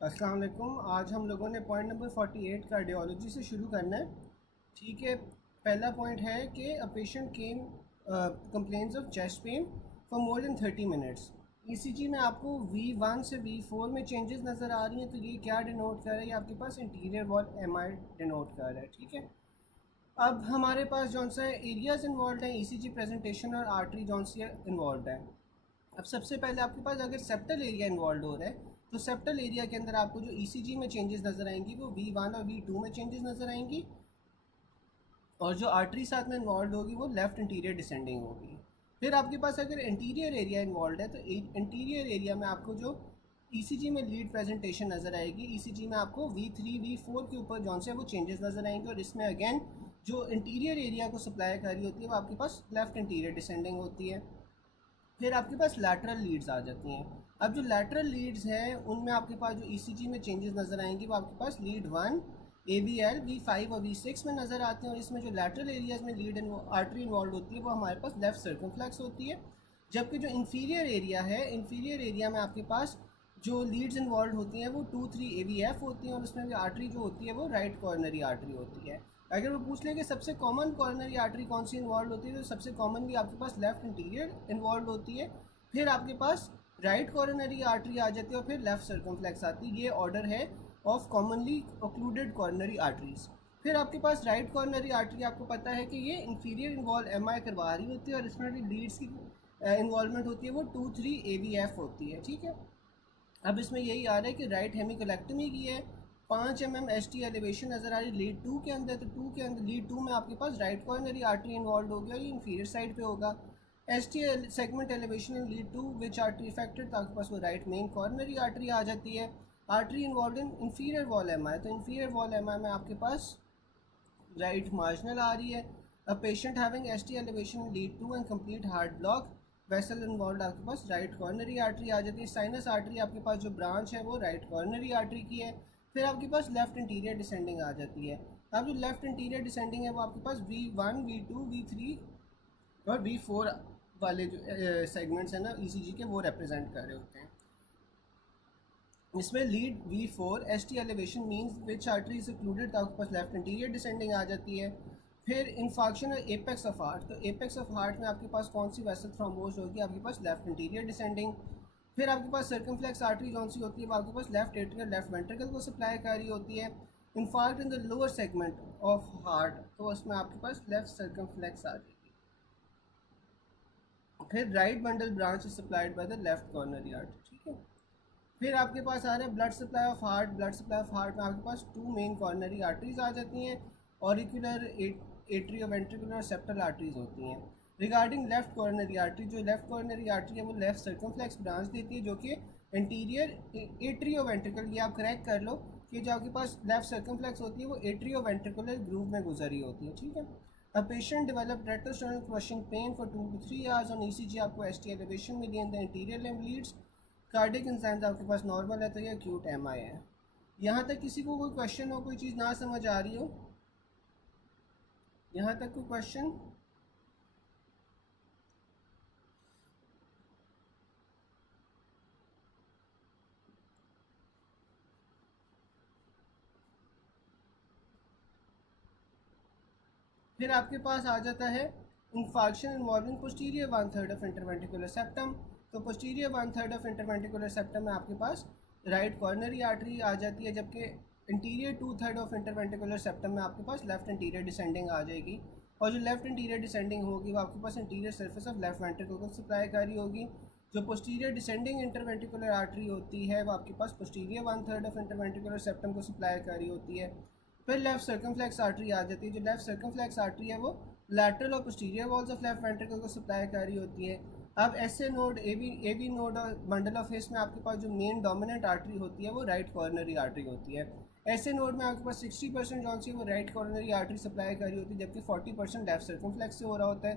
अस्सलाम वालेकुम। आज हम लोगों ने पॉइंट नंबर 48 कार्डियोलॉजी से शुरू करना है। ठीक है। पहला पॉइंट है कि a patient came complains of chest pain for more than 30 minutes. ECG में आपको V1 से V4 में चेंजेस नज़र आ रही हैं, तो ये क्या डिनोट कर रहा है? ये आपके पास इंटीरियर वॉल एमआई डिनोट कर रहा है। ठीक है। अब हमारे पास जौन सा एरियाज इन्वॉल्व हैं ईसीजी प्रेजेंटेशन और आर्टरी जौन सी इन्वॉल्व है। अब सबसे पहले आपके पास अगर सेप्टल एरिया इन्वॉल्व हो रहा है तो सेप्टल एरिया के अंदर आपको जो ईसीजी में चेंजेस नज़र आएंगी वो V1 और V2 में चेंजेस नज़र आएंगी, और जो आर्टरी साथ में इन्वॉल्व होगी वो लेफ्ट इंटीरियर डिसेंडिंग होगी। फिर आपके पास अगर इंटीरियर एरिया इन्वॉल्व है तो इंटीरियर एरिया में आपको जो ईसीजी में लीड प्रेजेंटेशन नज़र आएगी, ईसीजी में आपको V3 V4 के ऊपर जौन से वो चेंजेस नज़र आएंगे, और इसमें अगेन जो इंटीरियर एरिया को सप्लाई कर रही होती है वो आपके पास लेफ्ट इंटीरियर डिसेंडिंग होती है। फिर आपके पास लैटरल लीड्स आ जाती हैं। अब जो लैटरल लीड्स हैं उनमें आपके पास जो ईसीजी में चेंजेस नज़र आएंगी वो आपके पास लीड 1 AVL V5 और V6 में नज़र आते हैं, और इसमें जो लैटरल एरियाज़ में लीड आर्टरी इन्वॉल्व होती है वो हमारे पास लेफ्ट सर्कमफ्लेक्स होती है। जबकि जो इंफीरियर एरिया है, इंफीरियर एरिया में आपके पास जो लीड्स इन्वॉल्व होती हैं वो 2-3 AVF होती हैं, और उसमें भी आर्टरी जो होती है वो राइट कॉर्नरी आर्टरी होती है। अगर वो पूछ लें कि सबसे कॉमन कॉर्नरी आर्टरी कौन सी इन्वॉल्व होती है, तो सबसे कॉमन भी आपके पास लेफ्ट इंटीरियर इन्वॉल्व होती है। फिर आपके पास राइट कॉर्नरी आर्टरी आ जाती है, और फिर लेफ्ट सर्कमफ्लेक्स आती है। ये ऑर्डर है ऑफ कॉमनली ओक्लूडेड कॉर्नरी आर्टरीज। फिर आपके पास राइट कॉर्नरी आर्टरी, आपको पता है कि ये इंफीरियर इन्वॉल्व एमआई करवा रही होती है, और इसमें जो लीड्स की इन्वॉल्वमेंट होती है वो 2-3 AVF होती है। ठीक है। अब इसमें यही आ रहा है कि राइट हेमिकोलेक्टमी की है, 5 mm ST एलिवेशन नज़र आ रही है लीड 2 के अंदर। तो 2 के अंदर लीड 2 में आपके पास राइट कॉर्नरी आर्टरी इन्वॉल्व हो गया, ये इंफीरियर साइड पे होगा। ST segment elevation in lead 2 which artery affected, तो आपके पास वो राइट मेन कॉर्नरी आर्टरी आ जाती है। Artery involve in inferior wall MI, तो इंफीरियर वॉल एमआई में आपके पास राइट मार्जिनल आ रही है। A patient having ST elevation lead 2 and complete heart block vessel involve, आपके पास राइट कॉर्नरी आर्टरी आ जाती है। साइनस आर्टरी आपके पास जो ब्रांच है वो राइट कॉर्नरी आर्टरी की है। फिर आपके पास लेफ्ट इंटीरियर डिसेंडिंग आ जाती है। अब जो लेफ्ट इंटीरियर डिसेंडिंग है वो आपके पास V1 V2 V3 और V4 वाले जो सेगमेंट्स हैं ना ईसीजी के, वो रिप्रेजेंट कर रहे होते हैं। इसमें lead V4 ST elevation means which artery is included, तो आपके पास लेफ्ट इंटीरियर डिसेंडिंग आ जाती है। फिर इन्फाक्शन और एपेक्स ऑफ हार्ट, तो एपेक्स ऑफ हार्ट में आपके पास कौन सी वेसल थ्रोम्बोज होगी, आपके पास लेफ्ट इंटीरियर डिसेंडिंग। फिर आपके पास सर्कमफ्लेक्स आर्टरी कौन सी होती है, वो आपके पास लेफ्ट एट्रियल लेफ्ट वेंट्रिकल को सप्लाई कर रही होती है। Infarct in the lower segment of heart, तो उसमें आपके पास लेफ्ट सर्कमफ्लेक्स आ जाएगी। फिर right bundle branch is supplied by the left coronary artery. ठीक है। फिर आपके पास आ रहा है blood supply of heart. Blood supply of heart में आपके पास 2 मेन कॉर्नरी आर्टरीज आ जाती हैं, ऑरिकुलर एट्रियोवेंट्रिकुलर सेप्टल आर्टरीज होती हैं। रिगार्डिंग लेफ्ट कॉर्नरी आर्टरी, जो लेफ्ट कॉर्नरी आर्टरी है वो लेफ्ट सर्कमफ्लेक्स ब्रांच देती है, जो कि इंटीरियर एट्रियोवेंट्रिकल, ये आप करेक्ट कर लो कि जो आपके पास लेफ्ट सर्कमफ्लेक्स होती है वो एट्रियोवेंट्रिकुलर ग्रूव में गुजरी होती है। ठीक है। A patient develop retrosternal crushing pain for 2 to 3 hours on ECG, आपको ST एलिवेशन मिली in the anterior limb leads. Cardiac इंसान आपके पास नॉर्मल है, तो ये एक्यूट एमआई है। यहाँ तक किसी को कोई क्वेश्चन हो, कोई चीज़ ना समझ आ रही हो? यहाँ तक कोई क्वेश्चन? फिर आपके पास आ जाता है infarction involving posterior 1/3 of interventricular septum. तो पोस्टीरियर 1/3 ऑफ इंटरवेंट्रिकुलर सेप्टम में आपके पास राइट कॉर्नरी आर्टरी आ जाती है, जबकि इंटीरियर 2/3 ऑफ इंटरवेंट्रिकुलर सेप्टम में आपके पास लेफ्ट इंटीरियर डिसेंडिंग आ जाएगी। और जो लेफ्ट इंटीरियर डिसेंडिंग होगी वो आपके पास anterior surface of left ventricle को सप्लाई कर रही होगी। जो पोस्टीरियर डिसेंडिंग इंटरवेंट्रिकुलर आर्टरी होती है वो आपके पास पोस्टीरियर 1/3 ऑफ इंटरवेंट्रिकुलर सेप्टम को सप्लाई कर रही होती है। फिर लेफ्ट सर्कमफ्लेक्स आर्टरी आ जाती है। जो लेफ्ट सर्कमफ्लेक्स आर्टरी है वो लैटरल और posterior walls of left ventricle को सप्लाई कर रही होती है। अब एसए नोड एवी नोड और बंडल ऑफ हिस में आपके पास जो मेन डोमिनेंट आर्टरी होती है वो राइट कॉर्नरी आर्टरी होती है। ऐसे नोड में आपके पास 60% जौन सी वो राइट कॉर्नरी आर्टरी सप्लाई कर रही होती है, जबकि 40% लेफ्ट सर्कमफ्लेक्स से हो रहा होता है।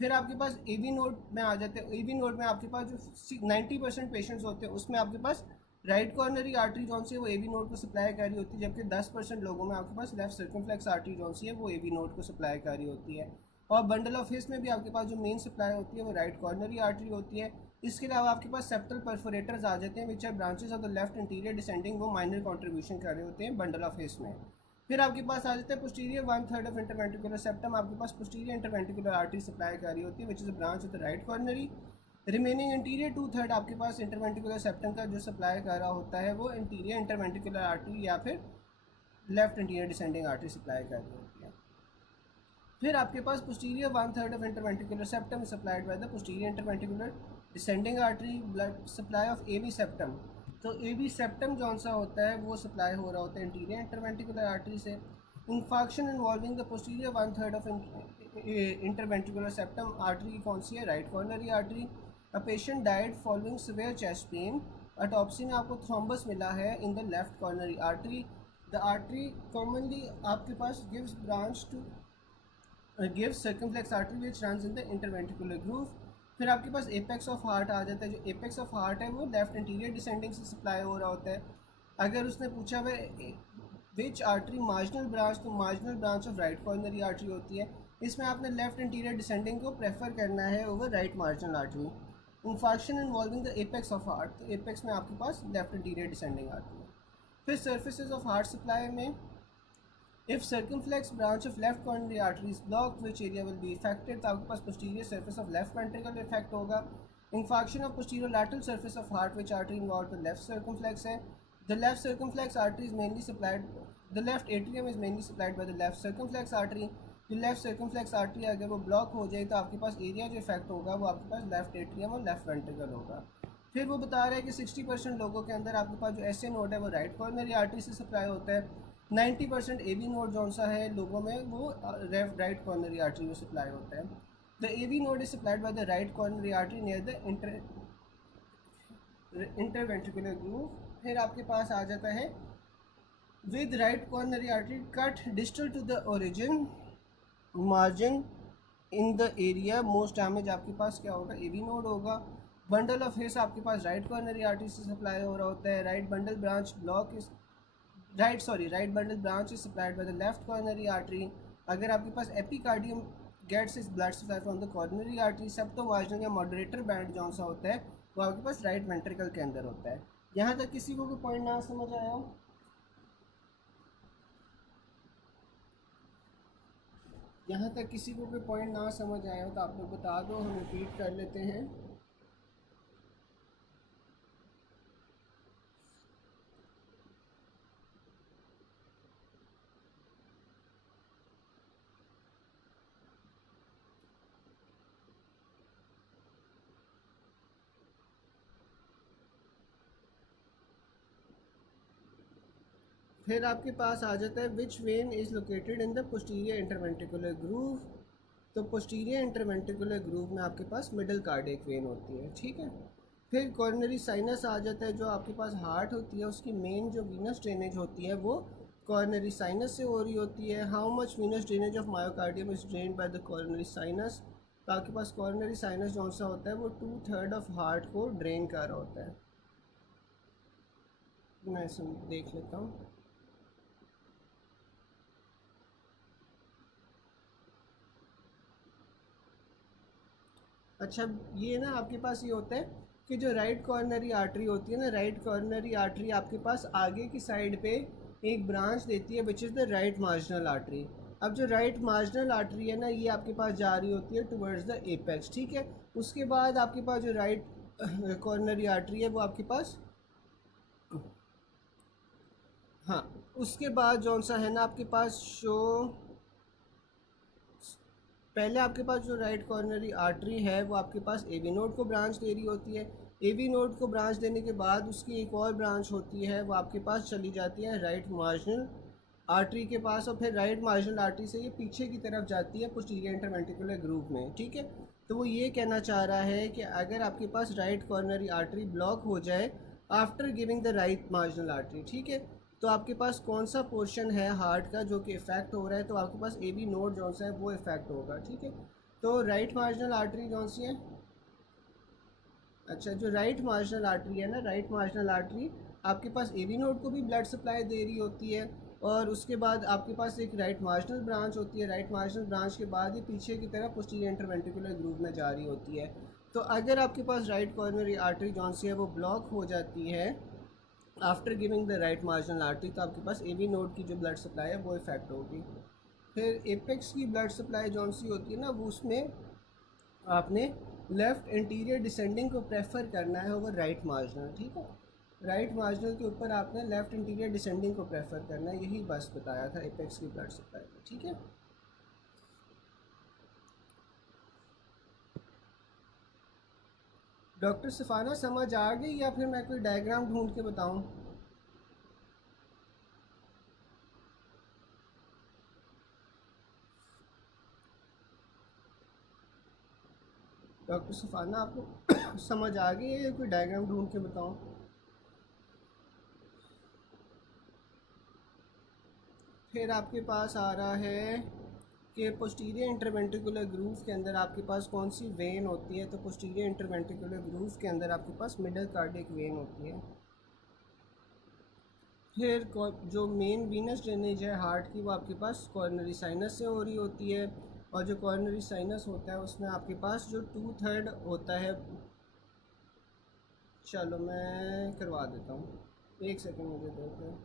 फिर आपके पास एवी नोड में आ जाते हैं। एवी नोड में आपके पास जो 90% पेशेंट्स होते हैं उसमें आपके पास राइट कॉर्नरी आर्टरी जौन सी है वो एवी नोड को सप्लाई कर रही होती है, जबकि 10% लोगों में आपके पास लेफ्ट सर्कमफ्लेक्स आर्टरी जौन सी है वो एवी नोड को सप्लाई कर रही होती है। और बंडल ऑफ हिस में भी आपके पास जो मेन सप्लाई होती है वो राइट कॉर्नरी आर्टरी होती है। इसके अलावा आपके पास सेप्टल परफोरेटर्स आ जाते हैं which are branches of the left interior descending, वो माइनर कंट्रीब्यूशन कर रहे होते हैं बंडल ऑफ हेस में। फिर आपके पास आ जाता है पोस्टीरियर 1/3 ऑफ इंटरवेंट्रिकुलर सेप्टम, आपके पास पोस्टीरियर इंटरवेंट्रिकुलर आर्टरी सप्लाई कर रही होती है which is a branch of the right coronary. Remaining interior 2/3 आपके पास इंटरवेंट्रिकुलर सेप्टम का जो सप्लाई कर रहा होता है वो इंटीरियर इंटरवेंट्रिकुलर आर्टरी या फिर left interior descending artery supply कर रही होती है। फिर आपके पास posterior 1/3 of interventricular septum supplied by the posterior interventricular descending artery, blood supply of A B septum. तो ए बी सेप्टम जौन सा होता है वो सप्लाई हो रहा होता है इंटीरियर इंटरवेंट्रिकुलर आर्टरी से। Infarction involving the posterior 1/3 of interventricular septum artery कौन सी है? Right coronary artery. A patient died following severe chest pain, autopsy में आपको थ्रोम्बस मिला है in the left coronary artery. The artery commonly आपके पास gives branch to gives circumflex artery which runs in the interventricular groove. फिर आपके पास apex of heart आ जाता है। जो एपेक्स ऑफ हार्ट है वो लेफ्ट इंटीरियर डिसेंडिंग से सप्लाई हो रहा होता है। अगर उसने पूछा हुआ विच आर्टरी मार्जिनल ब्रांच, तो marginal branch of right coronary artery होती है। इसमें आपने लेफ्ट इंटीरियर डिसेंडिंग को प्रेफर करना है over right marginal artery. Infarction involving the apex of heart, तो एपेक्स में आपके पास लेफ्ट इंटीरियर डिसेंडिंग आती है। फिर सर्फेसेज ऑफ हार्ट सप्लाई में if circumflex branch of left coronary artery is blocked, which area will be affected? तो आपके पास posterior surface of left ventricle effect होगा। Infarction of posterior lateral surface of heart, which artery involved? The left circumflex है। The left circumflex artery is mainly supplied, the left atrium is mainly supplied by the left circumflex artery। जो left circumflex artery अगर वो block हो जाए तो आपके पास area जो effect होगा वो आपके पास लेफ्ट एट्रियम और लेफ्ट वेंट्रिकल होगा। फिर वो बता रहा है कि 60% लोगों के अंदर आपके पास जो एसए नोड है वो राइट कॉर्नरी आर्टरी से सप्लाई होता है। 90% ए बी नोड जौन सा है लोगों में वो राइट कॉर्नरी आर्टरी में सप्लाई होता है। The A B node is supplied by the right coronary artery near the interventricular groove. फिर आपके पास आ जाता है with right coronary artery cut distal to the origin margin in the area most damage, आपके पास क्या होगा? ए बी नोड होगा। बंडल ऑफ हेस आपके पास राइट कॉर्नरी आर्टरी से सप्लाई हो रहा होता है। Right bundle branch block is right bundle branch is supplied by the left coronary artery. अगर आपके पास epicardium gets is blood supply from the coronary artery. Septomarginal या मॉडरेटर बैंड जौन सा होता है वो आपके पास राइट वेंट्रिकल के अंदर होता है। यहाँ तक किसी को कोई पॉइंट ना समझ आया हो? यहाँ तक किसी को कोई पॉइंट ना समझ आया हो तो आप लोग बता दो, हम रिपीट कर लेते हैं। फिर आपके पास आ जाता है which when is located in the posterior interventricular groove. तो पोस्टीरियर इंटरवेंट्रिकुलर ग्रूव में आपके पास मिडल कार्डियक वेन होती है, ठीक है। फिर कॉर्नरी साइनस आ जाता है। जो आपके पास हार्ट होती है उसकी मेन जो वीनस ड्रेनेज होती है वो कॉर्नरी साइनस से हो रही होती है। How much Venus drainage of myocardium is drain by the coronary sinus. तो आपके पास कॉर्नरी साइनस जौन सा होता है वो 2/3 ऑफ हार्ट को ड्रेन कर रहा होता है। मैं इसे देख लेता हूँ। अच्छा, ये ना आपके पास ये होता है कि जो राइट कॉर्नरी आर्टरी होती है ना, राइट कॉर्नरी आर्टरी आपके पास आगे की साइड पे एक ब्रांच देती है which is the right marginal artery. अब जो राइट मार्जिनल आर्टरी है ना ये आपके पास जा रही होती है टुवर्ड्स द एपेक्स, ठीक है। उसके बाद आपके पास जो राइट कॉर्नरी आर्टरी है वो आपके पास, हाँ, उसके बाद जौन सा है ना आपके पास पहले आपके पास जो राइट कॉर्नरी आर्टरी है वो आपके पास ए बी नोड को ब्रांच दे रही होती है। ए बी नोड को ब्रांच देने के बाद उसकी एक और ब्रांच होती है वो आपके पास चली जाती है राइट मार्जिनल आर्टरी के पास, और फिर राइट मार्जिनल आर्टरी से ये पीछे की तरफ जाती है पोस्टीरियर इंटरवेंट्रिकुलर ग्रूव में, ठीक है। तो वो ये कहना चाह रहा है कि अगर आपके पास राइट कॉर्नरी आर्टरी ब्लॉक हो जाए after giving the right marginal artery, ठीक है, तो आपके पास कौन सा पोर्शन है हार्ट का जो कि इफेक्ट हो रहा है? तो आपके पास ए बी नोड जौन सा है वो इफेक्ट होगा, ठीक है। तो राइट मार्जिनल आर्टरी जौन सी है, अच्छा, जो राइट मार्जिनल आर्टरी है ना, राइट मार्जिनल आर्टरी आपके पास ए बी नोड को भी ब्लड सप्लाई दे रही होती है, और उसके बाद आपके पास एक राइट मार्जिनल ब्रांच होती है। राइट मार्जिनल ब्रांच के बाद ही पीछे की तरफ पोस्टीरियर इंटरवेंट्रिकुलर ग्रूव में जा रही होती है। तो अगर आपके पास राइट कॉर्नरी आर्टरी जौन सी है वो ब्लॉक हो जाती है after giving the right marginal artery, तो आपके पास एवी नोड की जो ब्लड सप्लाई है वो इफेक्ट होगी। फिर एपेक्स की ब्लड सप्लाई जौन सी होती है ना, वो उसमें आपने लेफ़्ट इंटीरियर डिसेंडिंग को प्रेफर करना है ओवर राइट मार्जिनल, ठीक है। राइट मार्जिनल के ऊपर आपने लेफ़्ट इंटीरियर डिसेंडिंग को प्रेफर करना है, यही बस बताया था एपेक्स की ब्लड सप्लाई में, ठीक है। डॉक्टर सफ़ाना समझ आ गई या फिर मैं कोई डायग्राम ढूंढ के बताऊं? डॉक्टर सफ़ाना आपको समझ आ गई है या कोई डायग्राम ढूंढ के बताऊं? फिर आपके पास आ रहा है कि पोस्टीरियर इंटरवेंट्रिकुलर ग्रूव के अंदर आपके पास कौन सी वेन होती है, तो पोस्टीरियर इंटरवेंट्रिकुलर ग्रूव के अंदर आपके पास मिडल कार्डियक वेन होती है। फिर जो मेन वीनस ड्रेनेज है हार्ट की वो आपके पास कॉर्नरी साइनस से हो रही होती है, और जो कॉर्नरी साइनस होता है उसमें आपके पास जो 2/3 होता है, चलो मैं करवा देता हूँ, एक सेकंड मुझे देखो।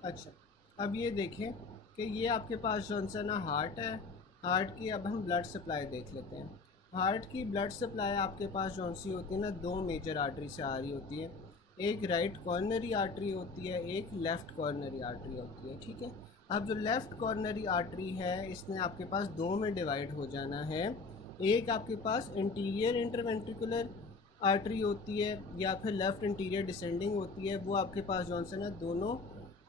अच्छा, अब ये देखें कि ये आपके पास जो सा ना हार्ट है, हार्ट की अब हम ब्लड सप्लाई देख लेते हैं। हार्ट की ब्लड सप्लाई आपके पास जो सी होती है ना, दो मेजर आर्टरी से आ रही होती है। एक राइट कॉर्नरी आर्टरी होती है, एक लेफ़्ट कॉर्नरी आर्टरी होती है, ठीक है। अब जो लेफ़्ट कॉर्नरी आर्टरी है इसने आपके पास दो में डिवाइड हो जाना है। एक आपके पास इंटीरियर इंटरवेंट्रिकुलर आर्टरी होती है या फिर लेफ़्ट इंटीरियर डिसेंडिंग होती है, वो आपके पास जौन सा ना दोनों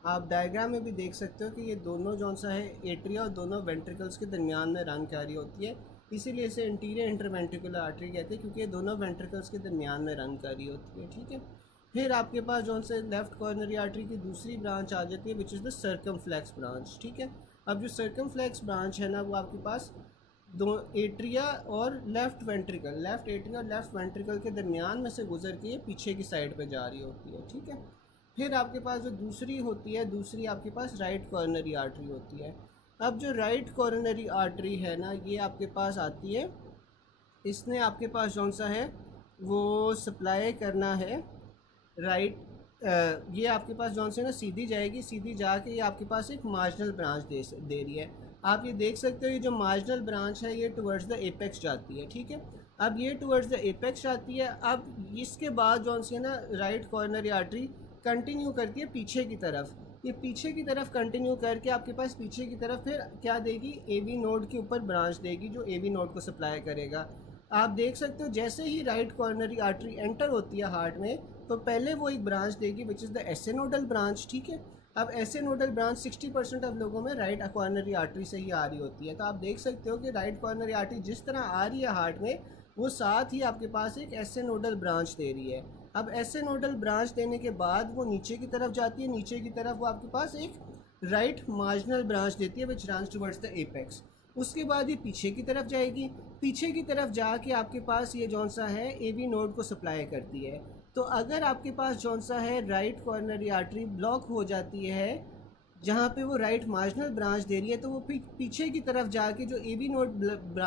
आप डायग्राम में भी देख सकते हो कि ये दोनों जौन सा है एट्रिया और दोनों वेंट्रिकल्स के दरमियान में रन रही होती है, इसीलिए इसे इंटीरियर इंटरवेंट्रिकुलर आर्टरी कहते हैं, क्योंकि ये दोनों वेंट्रिकल्स के दरमियान में रन रही होती है, ठीक है। फिर आपके पास जौन से लेफ़्ट कॉर्नरी आर्टरी की दूसरी ब्रांच आ जाती है which is the circumflex branch, ठीक है। अब जो सर्कमफ्लेक्स ब्रांच है ना, वो आपके पास दो एट्रिया और लेफ़्ट वेंट्रिकल, लेफ़्ट एट्रिया और लेफ़्ट वेंट्रिकल के दरमियान में से गुजर के पीछे की साइड पे जा रही होती है, ठीक है। फिर आपके पास जो दूसरी होती है, दूसरी आपके पास राइट कॉर्नरी आर्टरी होती है। अब जो राइट कॉर्नरी आर्टरी है ना, ये आपके पास आती है, इसने आपके पास कौन सा है वो सप्लाई करना है राइट, ये आपके पास जौन से ना सीधी जाएगी, सीधी जाके ये आपके पास एक मार्जिनल ब्रांच दे रही है। आप ये देख सकते हो ये जो मार्जिनल ब्रांच है ये टुवर्ड्स द एपेक्स जाती है, ठीक है। अब ये टुवर्ड्स द एपेक्स जाती है। अब इसके बाद जौन सी है ना राइट कॉर्नरी आर्टरी कंटिन्यू करती है पीछे की तरफ, ये पीछे की तरफ कंटिन्यू करके आपके पास पीछे की तरफ फिर क्या देगी, एवी नोड के ऊपर ब्रांच देगी जो एवी नोड को सप्लाई करेगा। आप देख सकते हो जैसे ही राइट कॉर्नरी आर्टरी एंटर होती है हार्ट में, तो पहले वो एक ब्रांच देगी which is the essay nodal branch, ठीक है। अब एसे नोडल ब्रांच 60% ऑफ लोगों में राइट कॉर्नरी आर्टरी से ही आ रही होती है। तो आप देख सकते हो कि राइट कॉर्नरी आर्टरी जिस तरह आ रही है हार्ट में, वो साथ ही आपके पास एक एसे नोडल ब्रांच दे रही है। अब एसे नोडल ब्रांच देने के बाद वो नीचे की तरफ जाती है, नीचे की तरफ वो आपके पास एक राइट मार्जिनल ब्रांच देती है विच रन्स टुवर्ड्स द एपेक्स। उसके बाद ये पीछे की तरफ जाएगी, पीछे की तरफ जाके आपके पास ये जौन सा है एवी नोड को सप्लाई करती है। तो अगर आपके पास जौन सा है राइट कॉर्नरी आर्टरी ब्लॉक हो जाती है जहाँ पे वो राइट मार्जिनल ब्रांच दे रही है, तो वो पीछे की तरफ जाके जो एवी नोड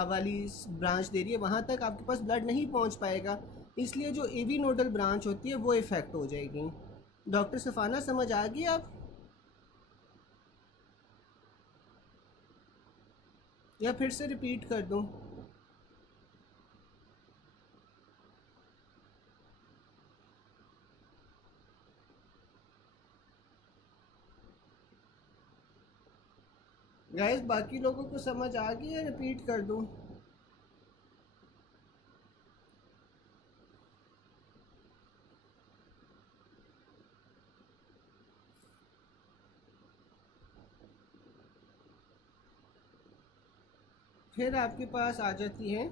वाली ब्रांच दे रही है वहाँ तक आपके पास ब्लड नहीं पहुँच पाएगा, इसलिए जो एवी नोडल ब्रांच होती है वो इफ़ेक्ट हो जाएगी। डॉक्टर सफ़ाना समझ आ गई आप? या फिर से रिपीट कर दूं? गाइस बाकी लोगों को समझ आ गई है, रिपीट कर दूं? फिर आपके पास आ जाती है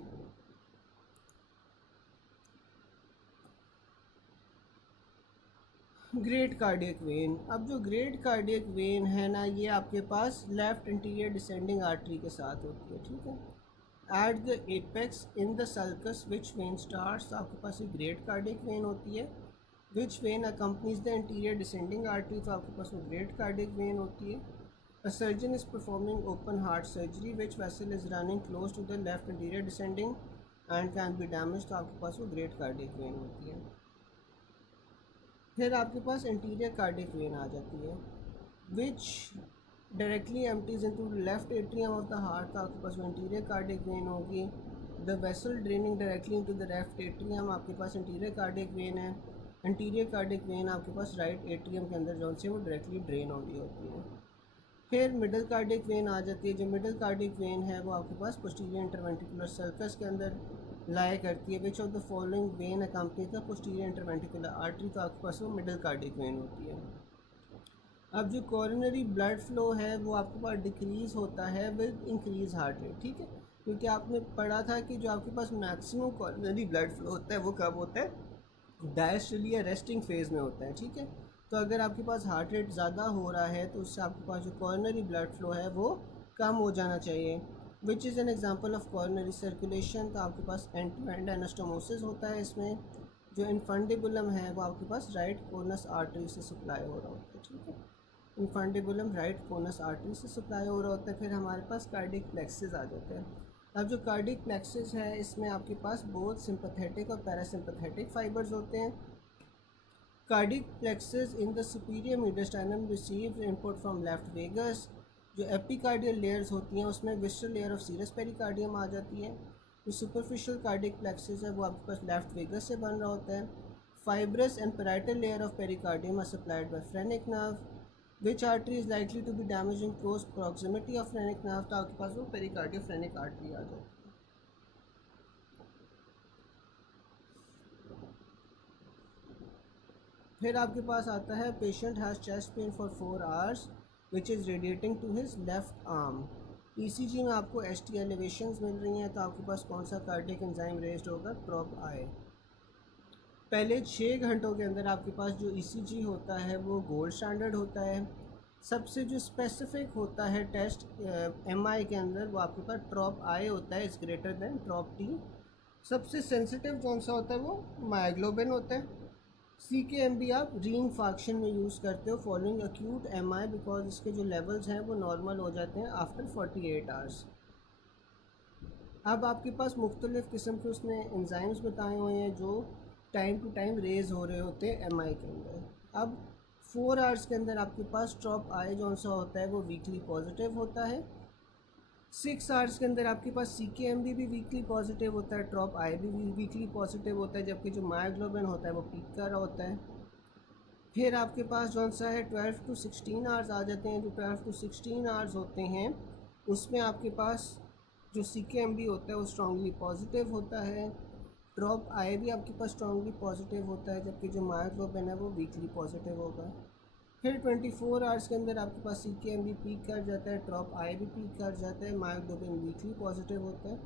ग्रेट कार्डियक वेन। अब जो ग्रेट कार्डियक वेन है ना, ये आपके पास लेफ्ट इंटीरियर डिसेंडिंग आर्टरी के साथ होती है, ठीक है। Eight the apex in the sulcus which when starts, आपके पास एक ग्रेट कार्डियक वेन होती है। Which when accompanies the interior descending artery, तो आपके पास वो ग्रेट कार्डियक वेन होती है। A surgeon is performing open heart surgery which vessel is running close to the left anterior descending and can be damaged, तो आपके पास वो ग्रेट कार्डियक वेन होती है। फिर आपके पास इंटीरियर कार्डियक वेन आ जाती है विच directly empties into left atrium of the heart, तो आपके पास वो इंटीरियर कार्डियक वेन होगी। The vessel draining directly into the left atrium, आपके पास इंटीरियर कार्डियक वेन है। इंटीरियर कार्डियक वेन आपके पास राइट एट्रियम के अंदर जो से वो डायरेक्टली ड्रेन हो रही होती है। फिर मिडल कार्डियक वेन आ जाती है। जो मिडल कार्डियक वेन है वो आपके पास पोस्टीरियर इंटरवेंट्रिकुलर सर्कस के अंदर लाया करती है। Which of the following when accompany the posterior interventricular artery, तो आपके पास वो मिडल कार्डियक वेन होती है। अब जो कॉरोनरी ब्लड फ्लो है वो आपके पास डिक्रीज़ होता है विद इंक्रीज हार्ट रेट, ठीक है। क्योंकि आपने पढ़ा था कि जो आपके पास मैक्सिमम कॉरोनरी ब्लड फ्लो होता है वो कब होता है? डायस्टोली या रेस्टिंग फेज़ में होता है, ठीक है। तो अगर आपके पास हार्ट रेट ज़्यादा हो रहा है तो उससे आपके पास जो कॉर्नरी ब्लड फ्लो है वो कम हो जाना चाहिए। Which is an example of coronary circulation, तो आपके पास एंड टू एंड एनास्टोमोसिस होता है। इसमें जो इनफंडिबुलम है वो आपके पास राइट कोनस आर्टरी से सप्लाई हो रहा होता है, ठीक है। इनफंडिबुलम राइट कोनस आर्टरी से सप्लाई हो रहा होता है। फिर हमारे पास कार्डिक प्लेक्सेस आ जाते हैं। अब जो कार्डिक प्लेक्सेस है इसमें आपके पास बहुत सिंपैथेटिक और पैरासिम्पैथेटिक फाइबर्स होते हैं। Cardiac plexus in the superior mediastinum receives input from left vagus। जो एपिकार्डियल लेयर्स होती हैं उसमें visceral layer of serous pericardium आ जाती है। जो सुपरफिशियल कार्डियक प्लेक्सस है वो आपके पास लेफ्ट वेगस से बन रहा होता है। Fibrous and parietal layer of pericardium are supplied by phrenic nerve. Which artery is likely to be damage in close proximity of phrenic nerve, तो आपके पास वो पेरिकार्डियो फ्रेनिक आर्टरी आ जाती है। फिर आपके पास आता है patient has chest pain for 4 hours which is radiating to his left arm. ECG में आपको एसटी एलिवेशंस मिल रही हैं, तो आपके पास कौन सा कार्डियक एंजाइम रेज्ड होगा? ट्रॉप आई। पहले 6 घंटों के अंदर आपके पास जो ईसीजी होता है वो गोल्ड स्टैंडर्ड होता है। सबसे जो स्पेसिफिक होता है टेस्ट एमआई के अंदर वो आपके पास ट्रॉप आई होता है, इज़ ग्रेटर देन ट्रॉप टी। सबसे सेंसिटिव कौन सा होता है? वो मायोग्लोबिन होता है। CKMB आप रीइंफाक्शन में यूज़ करते हो फॉलोइंग अक्यूट MI, बिकॉज इसके जो लेवल्स हैं वो नॉर्मल हो जाते हैं आफ्टर 48 आवर्स। अब आपके पास मुख्तलिफ़ किस्म के उसने एंजाइम्स बताए हुए हैं जो टाइम टू टाइम रेज हो रहे होते हैं MI के अंदर। अब 4 आवर्स के अंदर आपके पास ट्रॉप आई जो सा होता है वो वीकली पॉजिटिव होता है। 6 आवर्स के अंदर आपके पास CKMB भी वीकली पॉजिटिव होता है, ट्रॉप आई भी वीकली पॉजिटिव होता है, जबकि जो मायोग्लोबिन होता है वो पीक कर रहा होता है। फिर आपके पास जो सा है 12 to 16 आवर्स आ जाते हैं। जो 12 to 16 आवर्स होते हैं उसमें आपके पास जो CKMB होता है वो स्ट्रांगली पॉजिटिव होता है। ड्रॉप आई भी आपके पास स्ट्रांगली पॉजिटिव होता है, जबकि जो मायोग्लोबिन है वो वीकली पॉजिटिव होगा। फिर 24 आवर्स के अंदर आपके पास CKMB पीक कर जाता है, ड्रॉप आई भी पीक कर जाता है, मायोग्लोबिन वीकली पॉजिटिव होता है।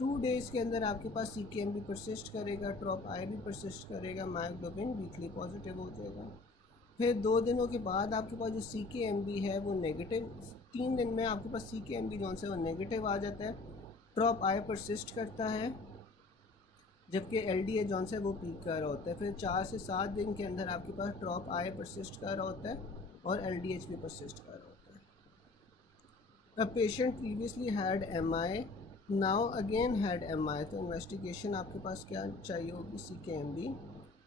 2 डेज़ के अंदर आपके पास CKMB परसिस्ट करेगा, ड्रॉप आई भी परसिस्ट करेगा, मायोग्लोबिन वीकली पॉजिटिव हो जाएगा। फिर 2 दिनों के बाद आपके पास जो CKMB है वो नेगेटिव, 3 दिन में आपके पास CKMB जो है वो नेगेटिव आ जाता है, ड्रॉप आई परसिस्ट करता है, जबकि LDH जॉन से वो पीक कर रहा होता है। फिर 4 से 7 दिन के अंदर आपके पास ड्रॉप आई परसिस्ट कर रहा होता है और LDH भी परसिस्ट कर रहा होता है। A patient previously had MI now again had MI, तो इन्वेस्टिगेशन आपके पास क्या चाहिए होगी? CKMB।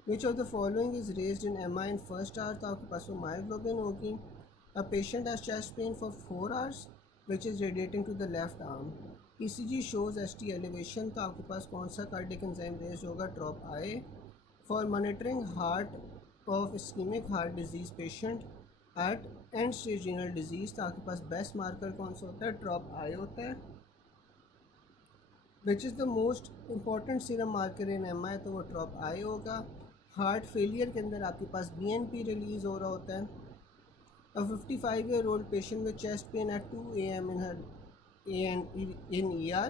Which of the following is raised in MI in 1st hour, तो आपके पास वो मायोग्लोबिन होगी। A patient has chest pain for 4 hours which is radiating to the left arm. ECG shows ST elevation, तो आपके पास कौन सा कार्डियक एंजाइम रेज होगा? Drop I. For monitoring heart of ischaemic heart disease patient at and stage renal disease, तो आपके पास best marker कौन सा होता है? ड्रॉप आई होता है। Which is the most important serum marker in MI, तो वो ड्रॉप आई होगा। हार्ट फेलियर के अंदर आपके पास BNP रिलीज़ हो रहा होता है। A 55-year-old patient with chest pain at 2 a.m. in ER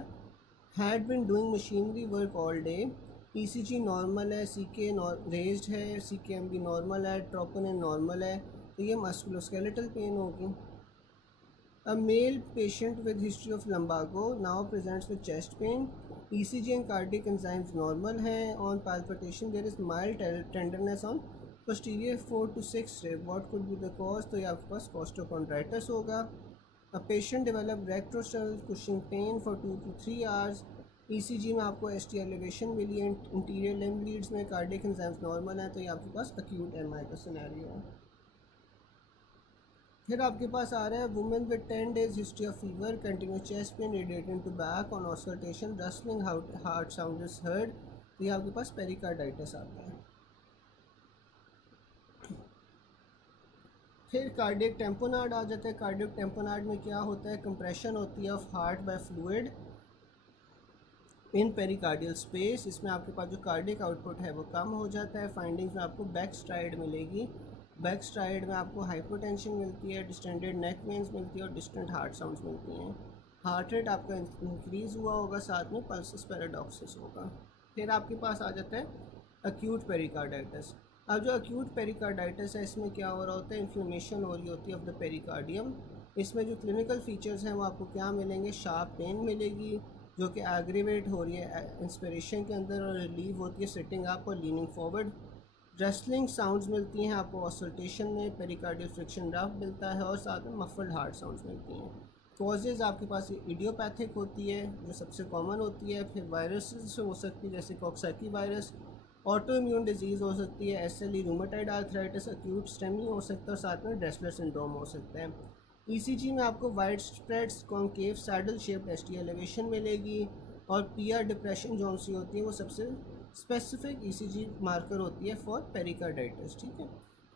had been doing machinery work all day. ECG normal है, CK रेज्ड है, CKMB नॉर्मल है, ट्रोपोनिन नॉर्मल है, तो ये मस्कुलोस्केलेटल पेन होगी। A male patient with history of lumbago now presents with chest pain. ECG and cardiac enzymes normal हैं. On palpitation there is mild tenderness on posterior 4 to 6 rib. What could be the cause? तो ये आपके पास costochondritis होगा. A patient developed rectosternal Cushing pain for 2 to 3 hours. ECG में आपको ST elevation मिली है, anterior limb leads में cardiac enzymes normal है, तो ये आपके पास acute MI का सिनेरियो है। फिर आपके पास आ रहा है women with 10 days history of fever, continuous chest pain radiating to back on auscultation, rustling heart sound is heard, तो ये आपके पास पेरिकार्डाइटिस आता है। फिर कार्डियक टेम्पोनाड आ जाता है। कार्डियक टेम्पोनाड में क्या होता है? कंप्रेशन होती है of heart by fluid in pericardial space. इसमें आपके पास जो कार्डियक आउटपुट है वो कम हो जाता है। फाइंडिंग्स में आपको बैक स्ट्राइड मिलेगी। बैक स्ट्राइड में आपको हाइपोटेंशन मिलती है, डिस्टेंडेड नेक वेन्स मिलती है और डिस्टेंट हार्ट साउंड्स मिलती हैं। हार्ट रेट आपका इंक्रीज़ हुआ होगा, साथ में पल्सेस पैराडॉक्सिस होगा। फिर आपके पास आ जाता है अक्यूट पेरिकार्डाइटिस। अब जो अक्यूट पेरिकार्डाइटिस है, इसमें क्या हो रहा होता है? इन्फ्लेमेशन हो रही होती है ऑफ द पेरिकार्डियम। इसमें जो क्लिनिकल फीचर्स हैं वो आपको क्या मिलेंगे? शार्प पेन मिलेगी जो कि एग्रीवेट हो रही है इंस्पिरेशन के अंदर और रिलीव होती है सिटिंग अप और लीनिंग फॉरवर्ड। रेस्लिंग साउंड्स मिलती हैं आपको ऑसल्टेशन में, पेरिकार्डियल फ्रिक्शन रफ मिलता है और साथ में मफल्ड हार्ट साउंड्स मिलती हैं। कॉजेज़ आपके पास इडियोपैथिक होती है जो सबसे कॉमन होती है। फिर वायरसेस हो सकती है जैसे Coxsackie virus, auto immune disease हो सकती है, SLE rheumatoid arthritis, acute STEMI हो सकता है और साथ में ड्रेसलर सिंड्रोम हो सकता है। ECG में आपको wide spreads concave saddle shaped ST elevation मिलेगी और PR डिप्रेशन जो सी होती है वो सबसे स्पेसिफिक ECG मार्कर होती है फॉर पेरिकार्डाइटिस। ठीक है,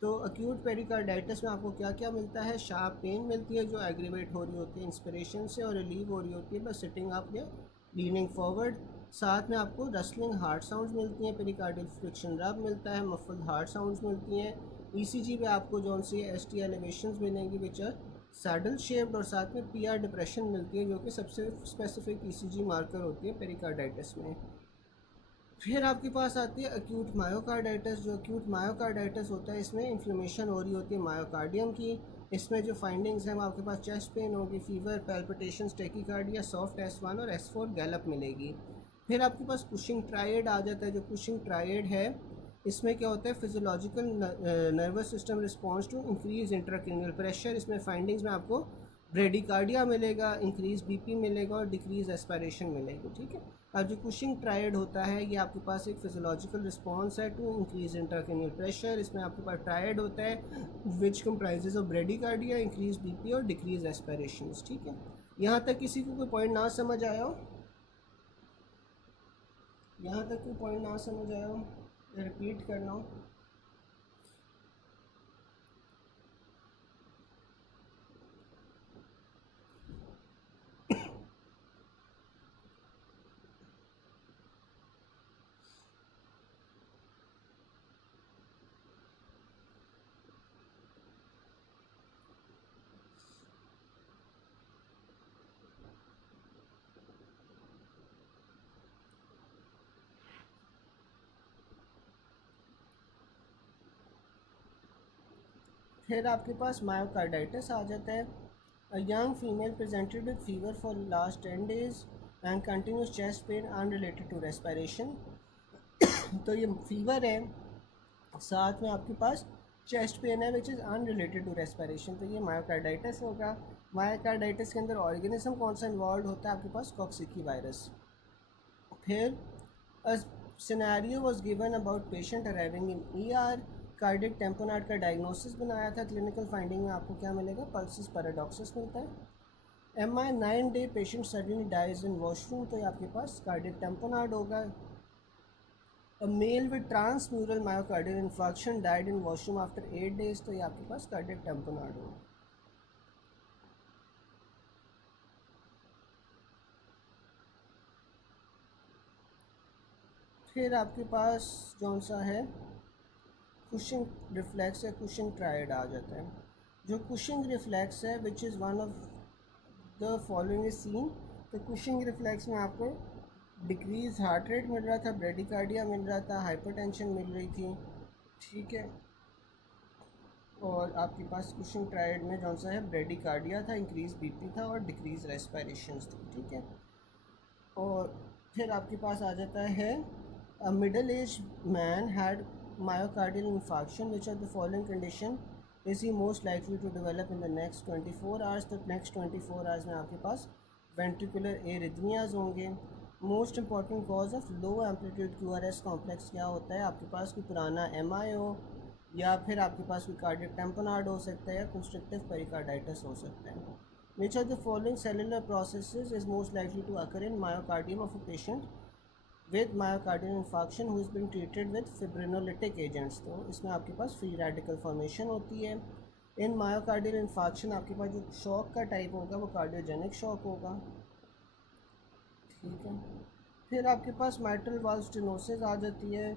तो अक्यूट पेरिकार्डाइटिस में आपको क्या क्या मिलता है? शार्प पेन मिलती है जो एग्रीवेट हो रही होती है इंस्पिरेशन से और रिलीव हो रही होती है बस सिटिंग अप या लीनिंग फॉरवर्ड। साथ में आपको रस्लिंग हार्ट साउंड्स मिलती हैं, पेरिकार्डियल फ्रिक्शन रब मिलता है, मफल्ड हार्ट साउंड्स मिलती हैं। ECG पे आपको जो सी ST एलिवेशंस मिलेंगी विच आर सैडल शेप्ड और साथ में PR डिप्रेशन मिलती है जो कि सबसे स्पेसिफिक ECG मार्कर होती है पेरिकार्डाइटिस में। फिर आपके पास आती है अक्यूट मायोकार्डाइटिस। जो अक्यूट मायोकार्डाइटिस होता है इसमें इन्फ्लेमेशन हो रही होती है मायोकार्डियम की। इसमें जो फाइंडिंग्स हैं वो आपके पास चेस्ट पेन होगी, fever, palpitations, tachycardia, soft S1 और S4 गैलप मिलेगी। फिर आपके पास कुशिंग ट्रायड आ जाता है। जो कुशिंग ट्रायड है इसमें क्या होता है? Physiological nervous system response to increase intracranial pressure. इसमें फाइंडिंग्स में आपको ब्रेडिकार्डिया मिलेगा, इंक्रीज BP मिलेगा और डिक्रीज एस्पिरेशन मिलेगी। ठीक है, अब जो कुशिंग ट्रायड होता है ये आपके पास एक फिजियोलॉजिकल रिस्पॉन्स है टू इंक्रीज इंट्राक्रेनियल प्रेशर। इसमें आपके पास ट्रायड होता है which comprises of bradycardia, increase BP और डिक्रीज एस्पिरेशन। ठीक है, यहाँ तक किसी को कोई पॉइंट ना समझ आया हो? यहाँ तक कोई पॉइंट ना समझ आया हो, रिपीट करना हो? फिर आपके पास मायोकार्डाइटिस आ जाता है। A young female presented with fever for last 10 days and continuous chest pain unrelated to respiration. तो ये फीवर है, साथ में आपके पास चेस्ट पेन है which is unrelated to respiration, तो ये मायोकार्डाइटिस होगा। मायोकार्डाइटिस के अंदर ऑर्गेनिज्म कौन सा इन्वॉल्व होता है? आपके पास कॉक्सिकी वायरस। फिर a scenario was given about patient arriving in ER। Cardiac tamponade का डायग्नोसिस बनाया था। क्लिनिकल फाइंडिंग में आपको क्या मिलेगा? पल्सिस पैराडॉक्सिस मिलता है। MI 9 day patient suddenly dies in washroom, तो ये आपके पास कार्डियक टेम्पोनार्ड होगा। A male with transmural myocardial infarction died in washroom after 8 days, तो ये आपके पास कार्डियक टेम्पोनार्ड होगा। फिर आपके पास कौन सा है, कुशिंग रिफ्लेक्स या कुशिंग ट्रायड आ जाता है। जो कुशिंग रिफ्लेक्स है which is one of the following is seen, तो कुशिंग रिफ्लेक्स में आपको डिक्रीज हार्ट रेट मिल रहा था, ब्रेडिकार्डिया मिल रहा था, हाइपरटेंशन मिल रही थी, ठीक है। और आपके पास कुशिंग ट्रायड में कौन सा है, ब्रेडिकार्डिया था, इंक्रीज बीपी था और डिक्रीज रेस्पिरेशंस थी, ठीक है। और फिर आपके पास आ जाता है a middle aged man had myocardial infarction, which of the following condition is he most likely to develop in the next 24 hours, तो next 24 hours में आपके पास ventricular arrhythmias होंगे। Most important cause of low amplitude QRS complex क्या होता है, आपके पास कोई पुराना MI हो, या फिर आपके पास कोई कार्डियक टेम्पोनार्ड हो सकता है, या कंस्ट्रक्टिव पेरिकार्डाइटिस हो सकता है। Which of the following cellular processes is most likely to occur in myocardium of a patient with myocardial infarction who is been treated with fibrinolytic agents, तो इसमें आपके पास फ्री रेडिकल फॉर्मेशन होती है। इन myocardial infarction आपके पास जो shock का type होगा वो कार्डियोजेनिक शॉक होगा, ठीक है। फिर आपके पास माइट्रल वाल्व स्टेनोसिस आ जाती है।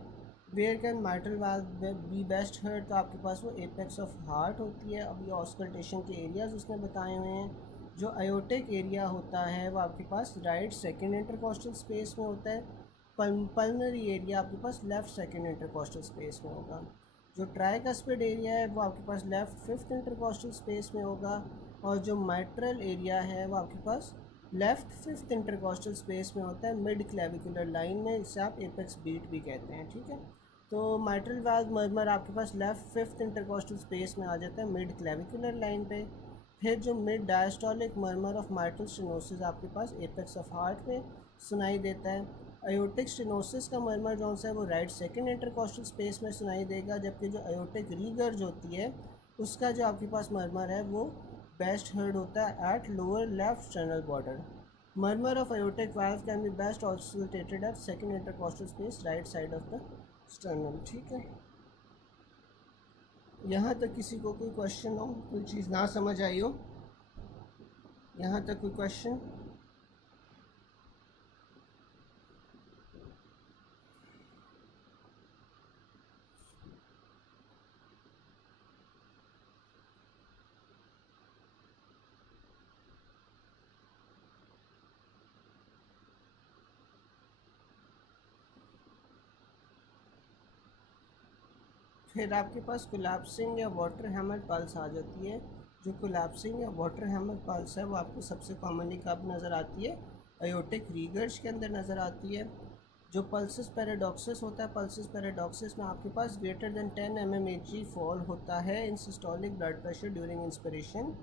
Where can mitral valve be best heard, तो आपके पास वो एपेक्स ऑफ हार्ट होती है। अब ये ऑस्कल्टेशन के एरियाज उसने बताए हुए हैं। जो आयोटिक एरिया होता है वो आपके पास राइट सेकेंड इंटरकॉस्टल स्पेस में होता है। पल्मनरी एरिया आपके पास लेफ़्ट सेकेंड इंटरकॉस्टल स्पेस में होगा। जो ट्राइकस्पिड एरिया है वो आपके पास लेफ़्ट फिफ्थ इंटरकॉस्टल स्पेस में होगा। और जो माइट्रल एरिया है वो आपके पास लेफ़्ट फिफ्थ इंटरकॉस्टल स्पेस में होता है, मिड क्लेविकुलर लाइन में, इसे आप एपेक्स बीट भी कहते हैं, ठीक है। तो माइट्रल वाल्व मर्मर आपके पास लेफ़्ट फिफ्थ इंटरकॉस्टल स्पेस में आ जाता है, मिड क्लेविकुलर लाइन पे। फिर जो mid diastolic murmur of mitral stenosis आपके पास एपेक्स ऑफ हार्ट पे सुनाई देता है। आयोटिक स्टेनोसिस का मर्मर जो है वो राइट सेकेंड इंटरकॉस्टल स्पेस में सुनाई देगा, जबकि जो आयोटिक रीगर्ज होती है उसका जो आपके पास मर्मर है वो बेस्ट हर्ड होता है at lower left sternal border. Murmur of aortic valve can be best auscultated at second intercostal space right side of the sternum, ठीक है। यहाँ तक किसी को कोई क्वेश्चन हो, कोई चीज़ ना समझ आई हो, यहाँ तक कोई क्वेश्चन? फिर आपके पास कोलैप्सिंग या वाटर हैमर पल्स आ जाती है। जो कोलैप्सिंग या वाटर हैमर पल्स है वो आपको सबसे कॉमनली कब नज़र आती है, आयोटिक रीगर्ज के अंदर नज़र आती है। जो पल्सिस पैराडॉक्सिस होता है, पल्सिस पैराडॉक्सिस में आपके पास ग्रेटर देन 10 mmHg फॉल होता है in systolic blood pressure during inspiration,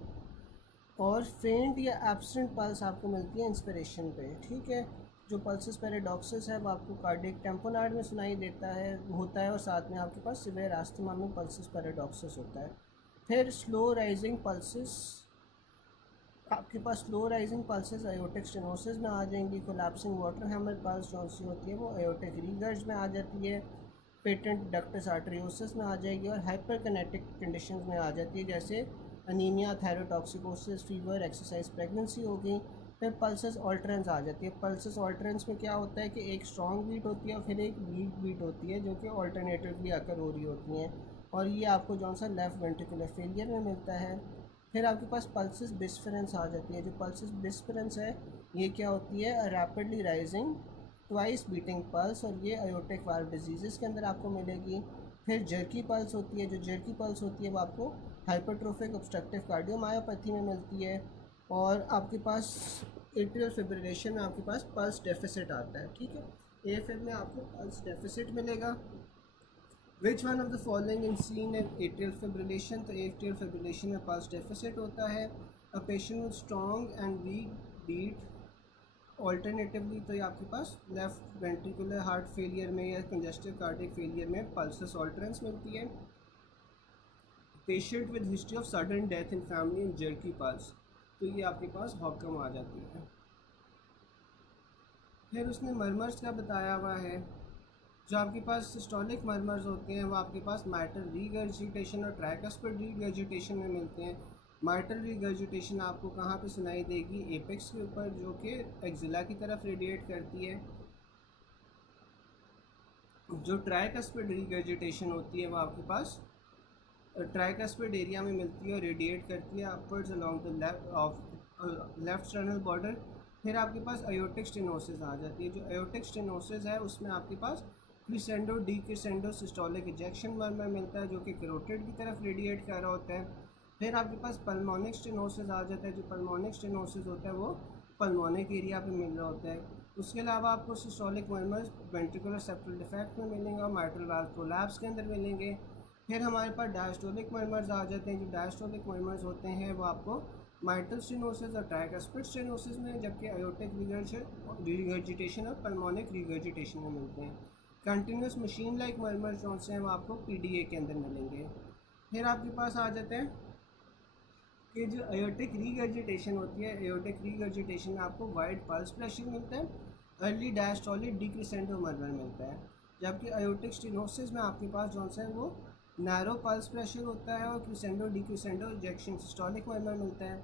और फेंट या एब्सेंट पल्स आपको मिलती है इंस्पिरेशन पे, ठीक है। जो पल्सिस पैराडॉक्सिस है वो आपको कार्डियक टेम्पोनार्ड में सुनाई देता है होता है, और साथ में आपके पास सिवियर अस्थमा में पल्सिस पैराडॉक्सिस होता है। फिर स्लो राइजिंग पल्सिस, आपके पास slow rising pulses aortic stenosis में आ जाएंगी। कोलैप्सिंग वाटर हैमर पल्स जो सी होती है वो आयोटिक रीगर्ज में आ जाती है। पेटेंट डक्टस आर्टरियोसिस में आ जाएगी, और हाइपरकिनेटिक कंडीशंस में आ जाती है, जैसे anaemia, thyrotoxicosis, fever, exercise, pregnancy हो गई। फिर पल्सेस ऑल्टरेंस आ जाती है। पल्सेस ऑल्टरेंस में क्या होता है कि एक स्ट्रॉन्ग बीट होती है और फिर एक वीक बीट होती है, जो कि ऑल्टरनेटिवली आकर हो रही होती हैं, और ये आपको जौन सा लेफ़्ट वेंट्रिकुलर फेलियर में मिलता है। फिर आपके पास पल्सेस बिस्फेरेंस आ जाती है। जो पल्सेस बिस्फेरेंस है ये क्या होती है, rapidly rising twice beating pulse, और ये आयोटिक वाल्व डिजीज़ के अंदर आपको मिलेगी। फिर जर्की पल्स होती है। जो जर्की पल्स होती है वो आपको हाइपरट्रोफिक ऑब्स्ट्रक्टिव कार्डियोमायोपैथी में मिलती है। और आपके पास एट्रियल फिब्रिलेशन में आपके पास पल्स डेफिसिट आता है, ठीक है। AFib में आपको पल्स डेफिसिट मिलेगा। Which one of the following in seen in atrial fibrillation, तो एट्रियल फिब्रिलेशन में पल्स डेफिसिट होता है। A patient with strong and weak beat alternatively, तो ये आपके पास लेफ्ट वेंट्रिकुलर हार्ट फेलियर में या कंजेस्टिव कार्डियक फेलियर में पल्सेस ऑल्टरेंस मिलती है। Patient with history of sudden death in family and jerky pulse, तो ये आपके पास हॉकम आ जाती है। फिर उसने मरमर्स का बताया हुआ है। जो आपके पास सिस्टोलिक मरमर्स होते हैं वो आपके पास माइटल रीगर्जिटेशन और ट्राइकस्पिड रीगर्जिटेशन में मिलते हैं। माइटल रीगर्जिटेशन आपको कहाँ पे सुनाई देगी? एपेक्स के ऊपर, जो कि एक्जिला की तरफ रेडिएट करती है। जो ट्राइकस्पिड रीगर्जिटेशन होती है वो आपके पास ट्राइकस्पिड एरिया में मिलती है और रेडिएट करती है upwards along the left sternal border. फिर आपके पास अयोटिक स्टेनोसिस आ जाती है। जो अयोटिक स्टेनोसिस है उसमें आपके पास crescendo decrescendo systolic ejection murmur मिलता है, जो कि कैरोटिड की तरफ रेडिएट कर रहा होता है। फिर आपके पास पल्मोनिक स्टेनोसिस आ जाता है। जो पल्मोनिक स्टेनोसिस होता है वो पल्मोनिक एरिया पे मिल रहा होता है। उसके अलावा आपको सिस्टोलिक मरमर्स वेंट्रिकुलर सेप्टल डिफेक्ट में मिलेंगे और माइट्रल वाल्व प्रोलैप्स के अंदर मिलेंगे। फिर हमारे पास डायस्टोलिक मरमर्स आ जाते हैं। जो डायस्टोलिक मरमर्स होते हैं वो आपको माइटल स्टेनोसिस और ट्राइकस्पिड स्टेनोसिस में, जबकि अयोटिक रिगर्जिटेशन और पल्मोनिक रिगर्जिटेशन में मिलते हैं। कंटिन्यूस मशीन लाइक मरमर्स जो से हैं वो आपको पीडीए के अंदर मिलेंगे। फिर आपके पास आ जाते हैं कि जो अयोटिक रीगर्जिटेशन होती है, अयोटिक रीगर्जिटेशन में आपको वाइड पल्स प्रेशर मिलता है, अर्ली डायस्टोलिक डिक्रिसेंडो मरमर मिलता है। जबकि अयोटिक स्टेनोसिस में आपके पास जो है वो नैरो पल्स प्रेशर होता है और क्रिसेंडो डिक्रिसेंडो इजेक्शन सिस्टोलिक मरमर मिलता है।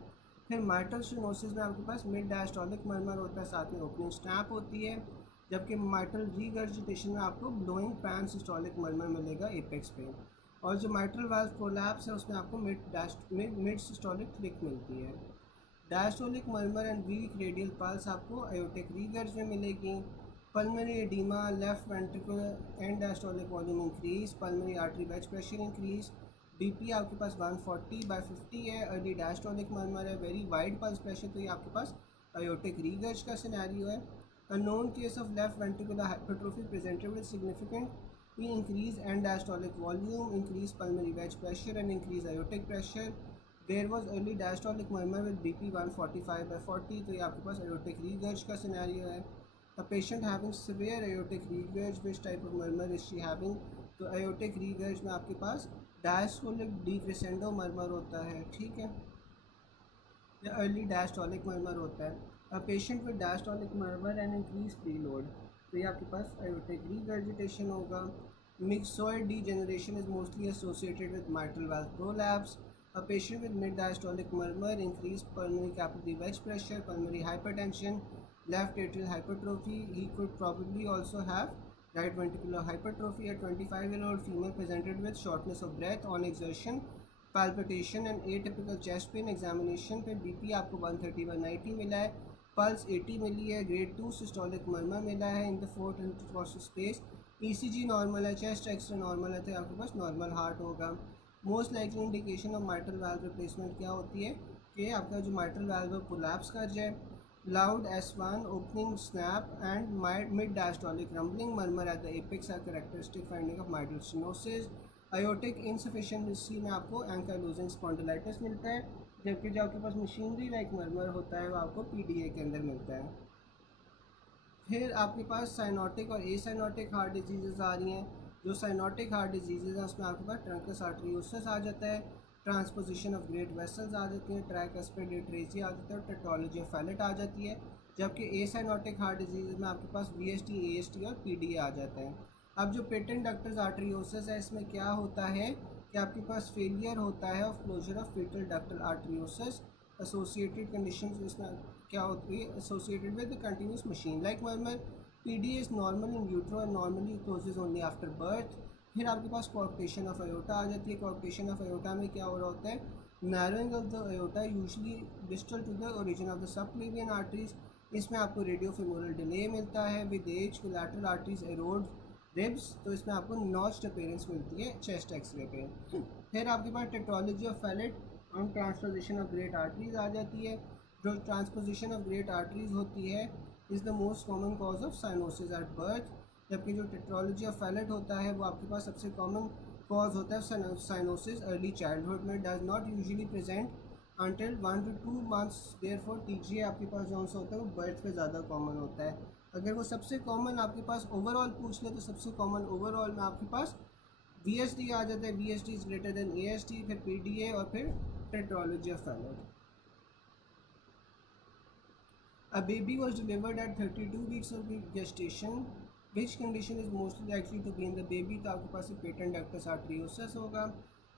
फिर माइटल स्टेनोसिस में आपके पास मिड डायस्टोलिक मरमर होता है, साथ में ओपनिंग स्टैप होती है। जबकि माइटल रीगर्जिटेशन में आपको ब्लोइंग पैन सिस्टोलिक मरमर मिलेगा एपेक्स पे। और जो माइट्रल वाल्व प्रोलैप्स है उसमें आपको मिड सिस्टोलिक क्लिक मिलती है। Diastolic murmur and weak radial pulse आपको अयोटिक रीगर्ज में मिलेगी। Pulmonary oedema, left ventricular end diastolic volume increase, pulmonary artery wedge pressure increase. BP आपके पास 140/50 है। अर्ली डायस्टोलिक मरमर है, वेरी वाइड पल्स प्रेशर, तो ये आपके पास अयोटिक रीगर्ज का सिनेरियो है। A known case of left ventricular hypertrophy presented with significant increase and diastolic volume, increased pulmonary wedge pressure and increased aortic pressure. There was early diastolic murmur with BP 145/40, तो ये आपके पास aortic regurg का scenario है। A patient having severe aortic regurg, which type of murmur is she having? तो aortic regurg में आपके पास diastolic decrescendo murmur होता है, ठीक है, या अर्ली डायस्टोलिक मरमर होता है। A patient with diastolic murmur and increase preload, तो ये आपके पास अयोटिक रीगर्जिटेशन होगा। Myxoid degeneration is mostly associated with mitral valve prolapse. A patient with mid diastolic murmur, increase pulmonary capillary wedge pressure, pulmonary hypertension, left atrial hypertrophy. He could probably also have right ventricular hypertrophy. A 25-year-old female presented with shortness of breath on exertion, palpitation and atypical chest pain। Examination पे BP आपको 130/90 मिला है, pulse 80 मिली है, grade 2 systolic मरमर मिला है in the fourth intercostal space. ECG normal है, chest x ray normal है, तो आपके पास नॉर्मल हार्ट होगा। Most likely indication of mitral valve replacement क्या होती है कि आपका जो माइट्रल वाल्व कोलैप्स कर जाए। Loud S1 opening snap and mid diastolic rumbling murmur at the apex are characteristic finding of mitral stenosis. Aortic insufficiency में आपको एंकाइलोजिंग स्पॉन्डिलाइटिस मिलता है, जबकि जो आपके पास मशीनरी लाइक मरमर होता है वो आपको पीडीए के अंदर मिलता है। फिर आपके पास साइनोटिक और एसाइनोटिक हार्ट डिजीज़ आ रही हैं। जो साइनोटिक हार्ट डिजीज़ हैं उसमें आपके पास ट्रंकस आर्टरियोसिस आ जाता है, ट्रांसपोजिशन ऑफ ग्रेट वेसल्स आ जाती हैं, ट्राइकस्पिड एट्रेसिया आ जाता है और टेट्रोलॉजी ऑफ फैलेट आ जाती है। जबकि एसाइनोटिक हार्ट डिजीज़ में आपके पास वीएसटी, एएसटी और पीडीए आ जाता है। अब जो पेटेंट डक्टस आर्टरियोसिस है इसमें क्या होता है कि आपके पास फेलियर होता है of closure of fetal ductal arteriosus. Associated conditions इसमें क्या होती है? Associated with continuous machine like murmur. PDA is normal in utero and normally closes only after birth. फिर आपके पास कोऑर्टेशन ऑफ अयोटा आ जाती है। कोऑर्टेशन ऑफ अयोटा में क्या हो रहा होता है? Narrowing of the aorta usually distal to the origin of the subclavian arteries. इसमें आपको रेडियोफेमोरल डिले मिलता है। With as collateral arteries eroded ribs, तो इसमें आपको नॉच्ड अपीयरेंस मिलती है चेस्ट एक्सरे पे। फिर आपके पास टेट्रोलॉजी ऑफ फैलेट और ट्रांसपोजिशन ऑफ ग्रेट आर्टरीज आ जाती है। जो ट्रांसपोजिशन ऑफ ग्रेट आर्टरीज होती है is the most common cause of cyanosis at birth, जबकि जो टेट्रोलॉजी ऑफ फैलेट होता है वो आपके पास सबसे कॉमन कॉज होता है साइनोसिस अर्ली चाइल्डहुड में, does not usually present until 1 to 2 months। Therefore TGA आपके पास जो सा होता है वो बर्थ पे ज़्यादा कॉमन होता है। अगर वो सबसे कॉमन आपके पास ओवरऑल पूछ ले तो सबसे कॉमन ओवरऑल में आपके पास वीएसडी आ जाता है। VSD is greater then AST, फिर पीडीए और फिर tetralogy of Fallot. A baby was delivered at 32 weeks of gestation. Which condition is mostly likely to be in the baby? तो आपके पास पेटेंट डक्टस आर्टरियोसिस होगा.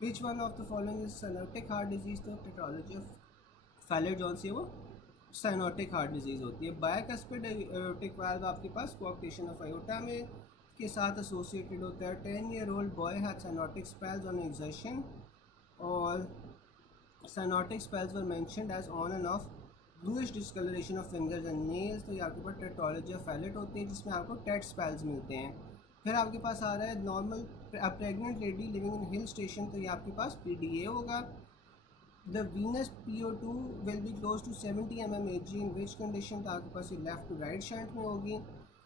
Which one of the following is cyanotic heart disease? तो tetralogy of Fallot John से वो cyanotic heart disease होती है. Bicuspid aortic valve आपके पास कोऑक्टेशन of iota में के साथ एसोसिएटेड होता है. 10-year-old boy had cyanotic spells on exertion और cyanotic spells were mentioned as on and off bluish discolouration of fingers and nails. तो ये आपके पास टेट्रोलॉजी ऑफ फैलेट होती है जिसमें आपको टेट स्पेल्स मिलते हैं. फिर आपके पास आ रहा है normal pregnant lady living in hill station. तो ये आपके पास PDA होगा. The venous PO2 will be close to 70 mm Hg. In which condition? तो आपके पास ये लेफ्ट टू राइट शंट में होगी.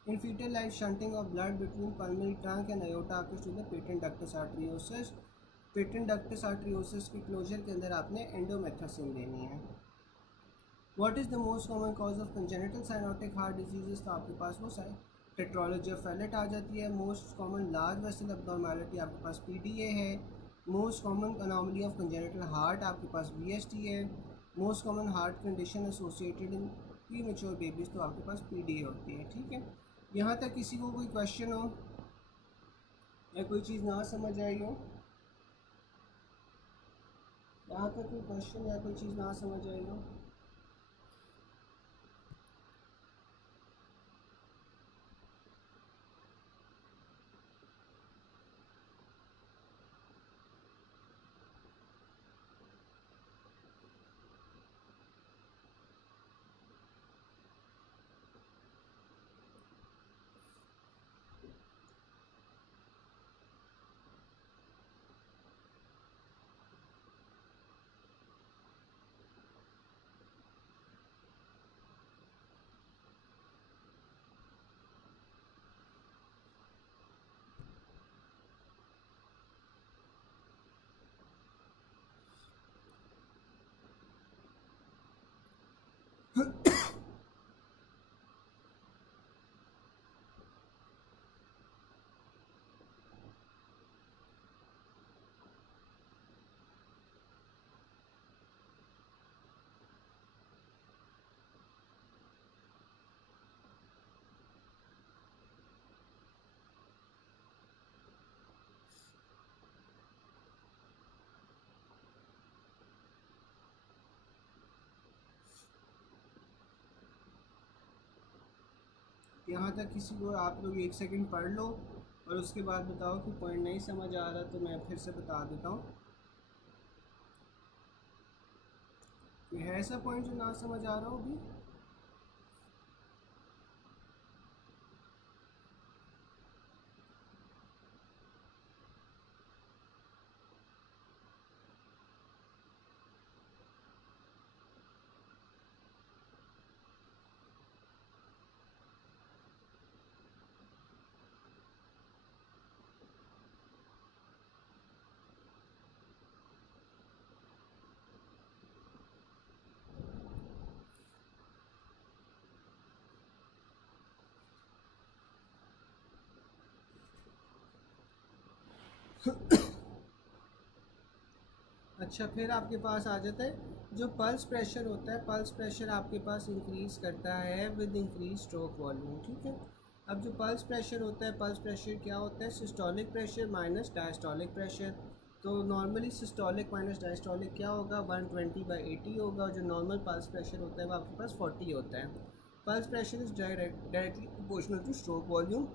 In fetal life, shunting of blood between pulmonary trunk and aorta occurs to the patent ductus arteriosus. Patent ductus arteriosus के closure के अंदर आपने एंडोमेथासिन देनी है. What is the most common cause of congenital cyanotic heart diseases? तो आपके पास वो टेट्रोलॉजी ऑफ फैलेट आ जाती है. मोस्ट कॉमन लार्ज वेसल एब्नॉर्मैलिटी आपके पास PDA है. Most common anomaly of congenital heart आपके पास VST है. Most common heart condition associated इन प्रीमेच्योर बेबीज़ तो आपके पास PDA होती है. ठीक है, यहाँ तक किसी को कोई क्वेश्चन हो या कोई चीज़ ना समझ आई हो? यहाँ तक कोई क्वेश्चन या कोई चीज़ ना समझ आई हो? यहाँ तक किसी को आप लोग 1 सेकंड पढ़ लो और उसके बाद बताओ कि पॉइंट नहीं समझ आ रहा तो मैं फिर से बता देता हूँ. कोई है ऐसा पॉइंट जो ना समझ आ रहा हो अभी? अच्छा, फिर आपके पास आ जाता है जो पल्स प्रेशर होता है. पल्स प्रेशर आपके पास इंक्रीज़ करता है विद इंक्रीज स्ट्रोक वॉल्यूम. ठीक है, अब जो पल्स प्रेशर होता है, पल्स प्रेशर क्या होता है? Systolic pressure minus diastolic pressure. तो नॉर्मली सिस्टोलिक माइनस डायस्टोलिक क्या होगा? 120/80 होगा. और जो नॉर्मल पल्स प्रेशर होता है वो आपके पास 40 होता है. Pulse pressure is directly proportional to stroke volume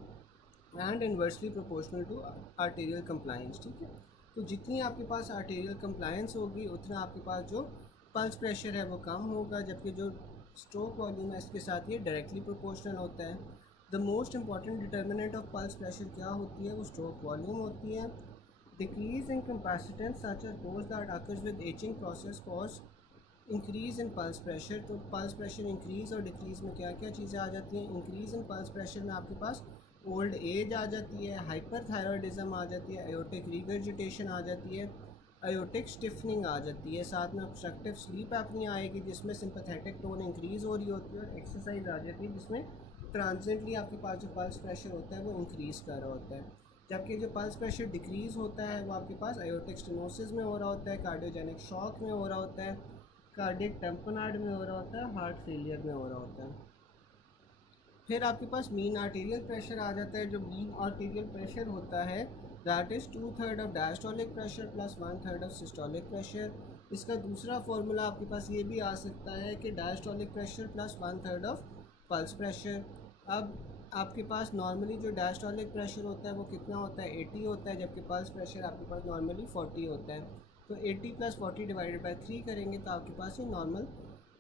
and inversely proportional to arterial compliance. ठीक है, तो जितनी आपके पास आर्टेरियल कंप्लायंस होगी उतना आपके पास जो पल्स प्रेशर है वो कम होगा, जबकि जो स्ट्रोक वॉल्यूम है इसके साथ ये डायरेक्टली प्रोपोर्शनल होता है. The most important determinant of pulse pressure क्या होती है? वो स्ट्रोक वॉल्यूम होती है. Decrease in capacitance such as those that occurs with ageing process cause increase in pulse pressure. तो पल्स प्रेशर इंक्रीज़ और डिक्रीज़ में क्या क्या चीज़ें आ जाती हैं? इंक्रीज़ इन पल्स प्रेशर में आपके पास ओल्ड एज आ जाती है, हाइपरथायरॉयडिज्म आ जाती है, आयोटिक रिगर्जिटेशन आ जाती है, आयोटिक स्टिफनिंग आ जाती है, साथ में ऑब्स्ट्रक्टिव स्लीप एपनिया आएगी जिसमें सिंपैथेटिक टोन इंक्रीज़ हो रही होती है, और एक्सरसाइज आ जाती है जिसमें ट्रांजिएंटली आपके पास जो पल्स प्रेशर होता है वो इंक्रीज़ कर रहा होता है. जबकि जो पल्स प्रेशर डिक्रीज़ होता है वो आपके पास आयोटिक स्टेनोसिस में हो रहा होता है, कार्डियोजेनिक शॉक में हो रहा होता है. कार्डियक टैम्पोनार्ड में हो रहा होता है, हार्ट फेलियर में हो रहा होता है। फिर आपके पास मीन आर्टीरियल प्रेशर आ जाता है। जो मीन आर्टीरियल प्रेशर होता है that is 2/3 of diastolic pressure plus 1/3 of systolic pressure. इसका दूसरा फार्मूला आपके पास ये भी आ सकता है कि diastolic pressure plus 1/3 of pulse pressure. अब आपके पास नॉर्मली जो डायस्टोलिक प्रेशर होता है वो कितना होता है, 80 होता है, जबकि पल्स प्रेशर आपके पास नॉर्मली 40 होता है। तो 80 + 40 डिवाइडेड बाई 3 करेंगे तो आपके पास ये नॉर्मल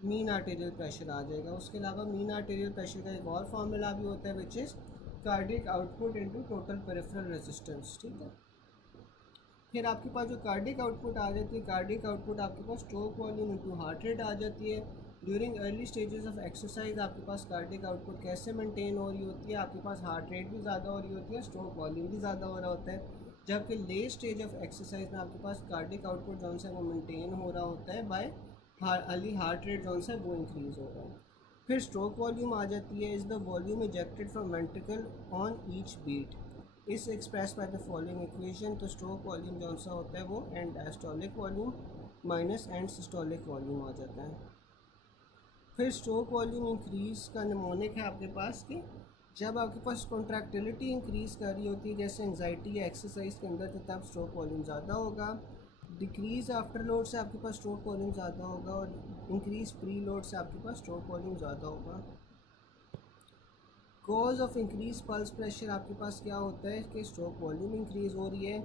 मीन आर्टेरियल प्रेशर आ जाएगा। उसके अलावा मीन आर्टेरियल प्रेशर का एक और फार्मूला भी होता है which is cardiac output into total peripheral resistance, ठीक है। फिर आपके पास जो कार्डियक आउटपुट आ जाती है, कार्डियक आउटपुट आपके पास stroke volume into heart rate आ जाती है। During early stages of exercise आपके पास कार्डियक आउटपुट कैसे मेंटेन हो रही होती है, आपके पास हार्ट रेट भी ज़्यादा हो रही होती है, स्ट्रोक वॉल्यूम भी ज़्यादा हो रहा होता है। जबकि लेट स्टेज ऑफ एक्सरसाइज में आपके पास कार्डियक आउटपुट जो है वो मेंटेन हो रहा होता है बाय अर्ली हार्ट रेट जो है वो इंक्रीज़ हो रहा है। फिर स्ट्रोक वॉल्यूम आ जाती है, is the volume ejected from ventricle on each beat is express by the following equation. तो स्ट्रोक वॉल्यूम जो सा होता है वो end diastolic volume minus end systolic volume आ जाता है। फिर स्ट्रोक वॉल्यूम इंक्रीज़ का नमूनिक है आपके पास कि जब आपके पास कॉन्ट्रैक्टिलिटी इंक्रीज़ कर रही होती है जैसे एंजाइटी या एक्सरसाइज के अंदर, तो तब स्ट्रोक वॉल्यूम ज़्यादा होगा। डिक्रीज़ आफ्टर लोड से आपके पास स्ट्रोक वॉल्यूम ज़्यादा होगा और इंक्रीज़ प्री लोड से आपके पास स्ट्रोक वॉल्यूम ज़्यादा होगा। Cause of increase pulse pressure आपके पास क्या होता है कि स्ट्रोक वॉल्यूम इंक्रीज़ हो रही है।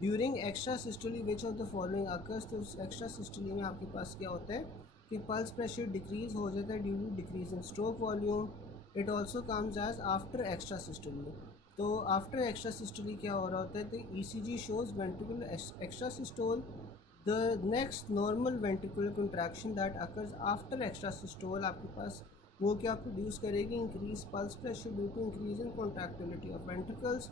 During extra systole which of the following occurs, तो एक्स्ट्रा सिस्टोली में आपके पास क्या होता है कि पल्स प्रेशर डिक्रीज़ हो जाता है due to decrease in stroke volume. It also comes as after extra systole. तो आफ्टर एक्स्ट्रा सिस्टोली क्या हो रहा होता है, तो ECG shows ventricular extra systole. The next normal ventricular contraction that occurs after extra systole आपके पास वो क्या प्रोड्यूस करेगी, increase pulse pressure due to increase in contractility of ventricles.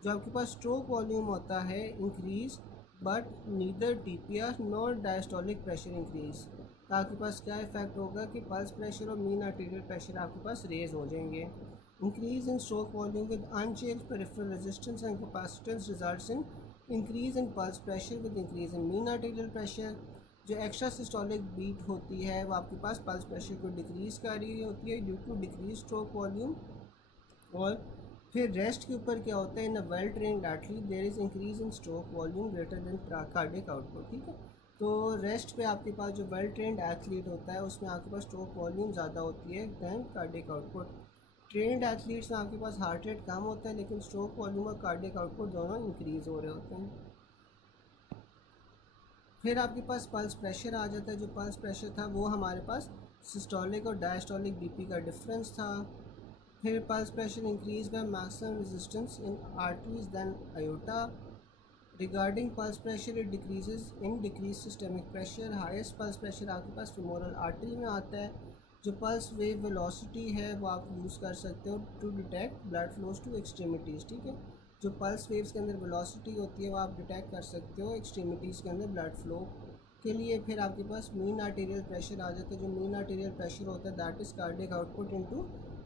जो आपके पास स्ट्रोक वॉल्यूम होता है increase but neither TPR nor diastolic pressure increase. तो आपके पास क्या इफेक्ट होगा कि पल्स प्रेशर और मीन आर्टीरियल प्रेशर आपके पास रेज हो जाएंगे। Increase in stroke volume with unchange peripheral resistance and capacitance results in increase in pulse pressure with increase in mean arterial pressure. जो एक्स्ट्रा सिस्टोलिक बीट होती है वो आपके पास पल्स प्रेशर को डिक्रीज़ कर रही होती है due to decrease stroke volume. और फिर रेस्ट के ऊपर क्या होता है, in a well trained athlete there is increase in stroke volume greater than cardiac output, ठीक है। तो रेस्ट पे आपके पास जो वेल ट्रेन्ड एथलीट होता है उसमें आपके पास स्ट्रोक वॉल्यूम ज़्यादा होती है than cardiac output. Trained athletes में आपके पास हार्ट रेट कम होता है लेकिन स्ट्रोक वॉल्यूम और कार्डियक आउटपुट दोनों इंक्रीज़ हो रहे होते हैं। फिर आपके पास पल्स प्रेशर आ जाता है। जो पल्स प्रेशर था वो हमारे पास सिस्टोलिक और डायस्टोलिक BP का डिफरेंस था। फिर pulse pressure increase by maximum resistance in arteries than aorta. Regarding pulse pressure it decreases in decrease systemic pressure. Highest pulse pressure आपके पास फीमोरल आर्टरी में आता है। जो पल्स वेव वेलोसिटी है वो आप यूज़ कर सकते हो to detect blood flows to extremities, ठीक है। जो पल्स वेव्स के अंदर वेलोसिटी होती है वो आप डिटेक्ट कर सकते हो एक्सट्रीमिटीज़ के अंदर ब्लड फ्लो के लिए। फिर आपके पास मीन आर्टीरियल प्रेशर आ जाता है। जो मीन आर्टीरियल प्रेशर होता है that is cardiac output into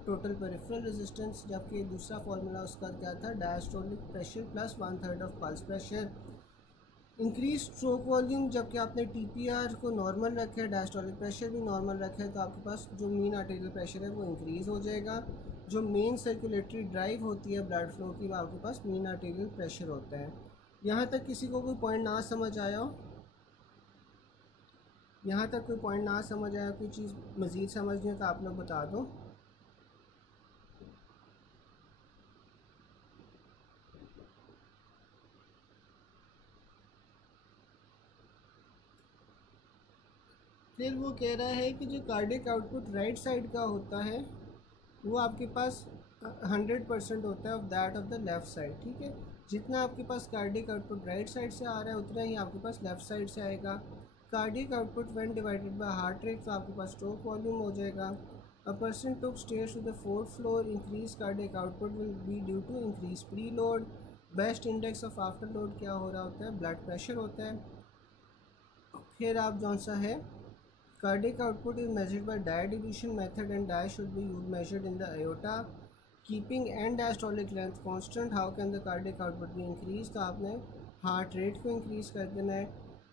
total peripheral resistance. जबकि दूसरा फार्मूला उसका क्या था, diastolic pressure plus 1/3 of pulse pressure. Increase stroke volume, जबकि आपने TPR को नॉर्मल रखा है, डायस्टोलिक प्रेशर भी नॉर्मल रखा है, तो आपके पास जो मीन आर्टीरियल प्रेशर है वो इंक्रीज़ हो जाएगा। जो मेन सर्कुलेटरी ड्राइव होती है ब्लड फ्लो की वो आपके पास मीन आर्टीरियल प्रेशर होता है। यहाँ तक किसी को कोई पॉइंट ना समझ आया हो, यहाँ तक कोई पॉइंट ना समझ आया, कोई चीज़ मज़ीद समझनी है तो आप लोग बता दो। फिर वो कह रहा है कि जो कार्डियक आउटपुट राइट साइड का होता है वो आपके पास 100% होता है of that of the left side, ठीक है। जितना आपके पास कार्डियक आउटपुट राइट साइड से आ रहा है उतना ही आपके पास लेफ़्ट साइड से आएगा। Cardiac output when divided by heart rate, तो आपके पास स्ट्रोक वॉल्यूम हो जाएगा। A person took stairs to the 4th floor, increase cardiac output will be due to increase preload. Best index of afterload क्या हो रहा होता है, ब्लड प्रेशर होता है। फिर आप जौन सा है cardiac output is measured by dilution method and dye should be measured in the aorta keeping end diastolic length constant. How can the cardiac output be increased? तो आपने हार्ट रेट को इंक्रीज़ कर देना है।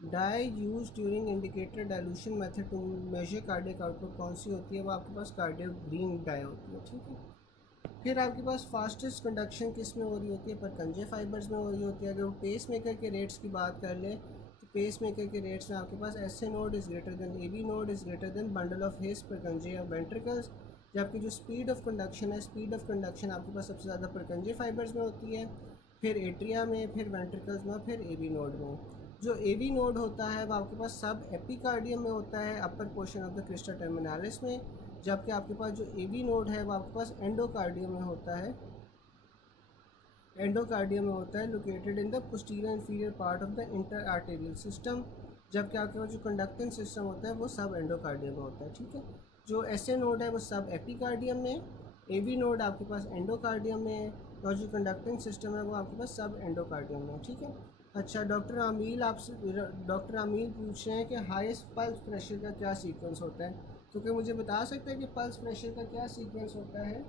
Dye use during indicator dilution method to measure cardiac output कौन सी होती है? वो आपके पास कार्डियोग्रीन डाई होती है, ठीक है। फिर आपके पास फास्टेस्ट कंडक्शन किस में हो रही होती है? परकंजे फाइबर्स में हो रही होती है। अगर वो पेस मेकर के रेट्स की बात कर ले तो पेस मेकर के रेट्स में आपके पास S A node is greater than A B node is greater than bundle of His Purkinje या वेंट्रिकल्स। जबकि जो स्पीड ऑफ कंडक्शन है, स्पीड ऑफ कंडक्शन आपके पास सबसे ज़्यादा परकंजे फाइबर्स में होती है, फिर एट्रिया में, फिर वेंट्रिकल्स में, फिर ए बी नोड में। जो ए बी नोड होता है वो आपके पास सब एपिकार्डियम में होता है, upper portion of the crista terminalis में। जबकि आपके पास जो ए बी नोड है वो आपके पास एंडोकार्डियम में होता है, एंडोकार्डियम में होता है, located in the posterior inferior part of the inter arterial system. जबकि आपके पास जो कंडक्टिंग सिस्टम होता है वो सब एंडोकार्डियम में होता है, ठीक है। जो एस ए नोड है वो सब एपिकार्डियम में, ए बी नोड आपके पास एंडोकार्डियम में, और जो कंडक्टिंग सिस्टम है वो आपके पास सब एंडोकार्डियम में, ठीक है। अच्छा, डॉक्टर आमील पूछ रहे हैं कि हाईएस्ट पल्स प्रेशर का क्या सीक्वेंस होता है? तो क्या मुझे बता सकते हैं कि पल्स प्रेशर का क्या सीक्वेंस होता है?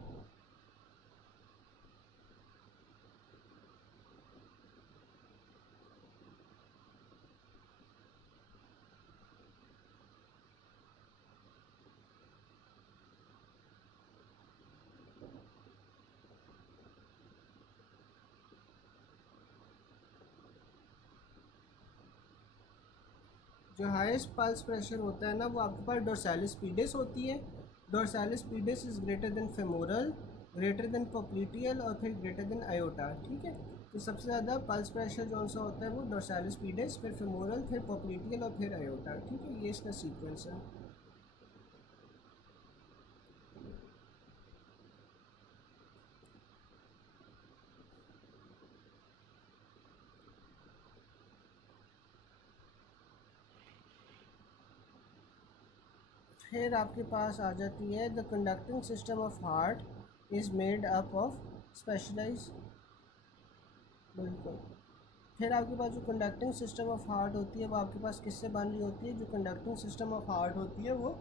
जो हाईएस्ट पल्स प्रेशर होता है ना वो आपके पास डोर्सालिस पीडिस होती है। Dorsalis pedis is greater than femoral, greater than popliteal और फिर ग्रेटर देन आयोटा, ठीक है। तो सबसे ज़्यादा पल्स प्रेशर जो सा होता है वो डोर्सालिस पीडिस, फिर फेमोरल, फिर पोप्लिटियल और फिर आयोटा, ठीक है। ये इसका सीक्वेंस है। फिर आपके पास आ जाती है the conducting system of heart is made up of specialise, बिल्कुल। फिर आपके पास जो कंडक्टिंग सिस्टम ऑफ हार्ट होती है वो आपके पास किससे बन रही होती है? जो कंडक्टिंग सिस्टम ऑफ हार्ट होती है वो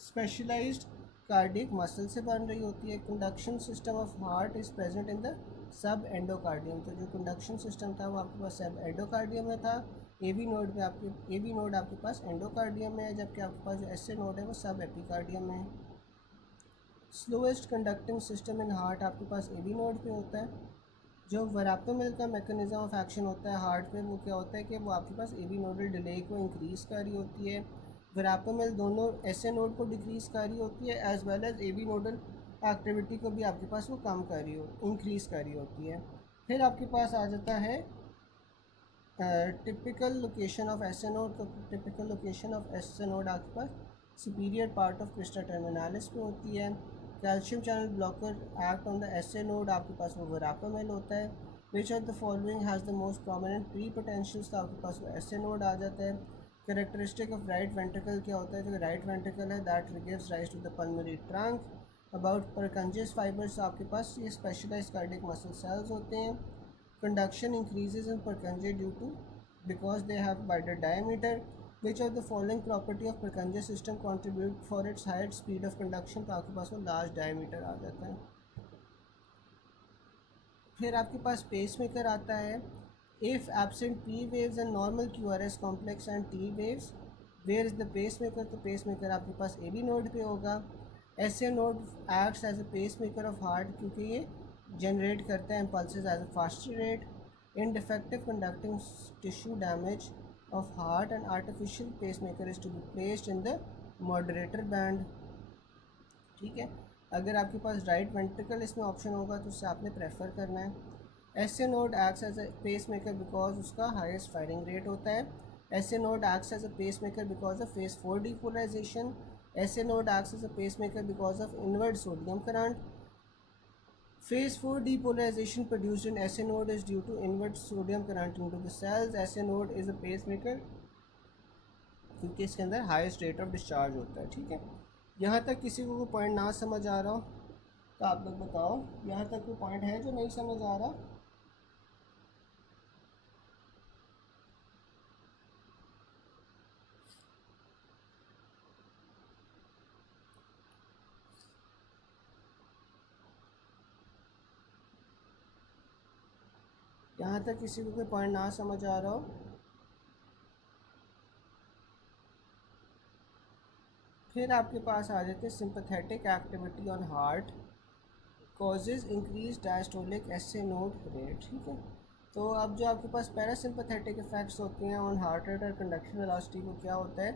स्पेशलाइज्ड कार्डियक मसल से बन रही होती है। Conduction system of heart is present in the sub endocardium. तो जो कंडक्शन सिस्टम था वो आपके पास सब एंडोकार्डियम में था। ए बी नोड में आपके ए बी नोड आपके पास एंडोकार्डियम में है, जबकि आपके पास जो एस ए नोड है वो सब एपिकार्डियम में है। Slowest conducting system in heart आपके पास ए बी नोड पे होता है। जो वरापेमिल का मैकेनिज्म ऑफ एक्शन होता है हार्ट पे, वो क्या होता है कि वो आपके पास ए बी नोडल डिले को इंक्रीज़ कर रही होती है। वरापेमिल दोनों एस ए नोड को डिक्रीज़ कर रही होती है, as well as A B nodal activity को भी आपके पास वो कम कर रही हो, इंक्रीज़ कर रही होती है। फिर आपके पास आ जाता है typical location of S A node. तो typical location of S A node आपके पास superior part of crista terminalis पे होती है। Calcium channel blocker act on the S A node आपके पास वो वरापेमिल होता है। Which of the following has the most prominent prepotentials, तो आपके पास वो एस ए नोड आ जाता है। कैरेक्टरिस्टिक ऑफ राइट वेंट्रिकल क्या होता है? जो राइट वेंट्रिकल है that gives rise to the pulmonary trunk. About Purkinje fibres आपके पास ये स्पेशलाइज्ड कार्डियक मसल सेल्स होते हैं। Conduction increases in Purkinje due to because they have wider diameter. Which of the following property of Purkinje system contribute for its higher speed of conduction? तो आपके पास वो large diameter आ जाता है। फिर आपके पास पेसमेकर आता है। If absent P waves and normal QRS complex and T waves, where is the pacemaker? तो pacemaker आपके पास A B node पे होगा। SA node acts as a pacemaker of heart क्योंकि ये जनरेट करता है impulses as a faster rate. In defective conducting tissue damage of heart, an artificial pacemaker is to be placed in the moderator band, ठीक है। अगर आपके पास right ventricle इसमें ऑप्शन होगा तो उससे आपने प्रेफर करना है। S A node acts as a pacemaker because उसका हाईएस्ट फायरिंग रेट होता है। S A node acts as a pacemaker because of phase 4 depolarisation. S A node acts as a pacemaker because of inward sodium current. Phase 4 depolarization produced in SA node is due to inward sodium current into the cells. SA node is a pacemaker क्योंकि इसके अंदर highest rate of discharge होता है, ठीक है। यहाँ तक किसी को कोई पॉइंट ना समझ आ रहा हो तो आप लोग बताओ, यहाँ तक कोई पॉइंट है जो नहीं समझ आ रहा? यहाँ तक किसी को कोई पॉइंट ना समझ आ रहा हो? फिर आपके पास आ जाते हैं sympathetic activity on heart causes increase diastolic SA node rate, ठीक है। तो अब जो आपके पास पैरासिम्पैथेटिक इफेक्ट्स होते हैं ऑन हार्ट रेट और कंडक्शन वेलोसिटी को क्या होता है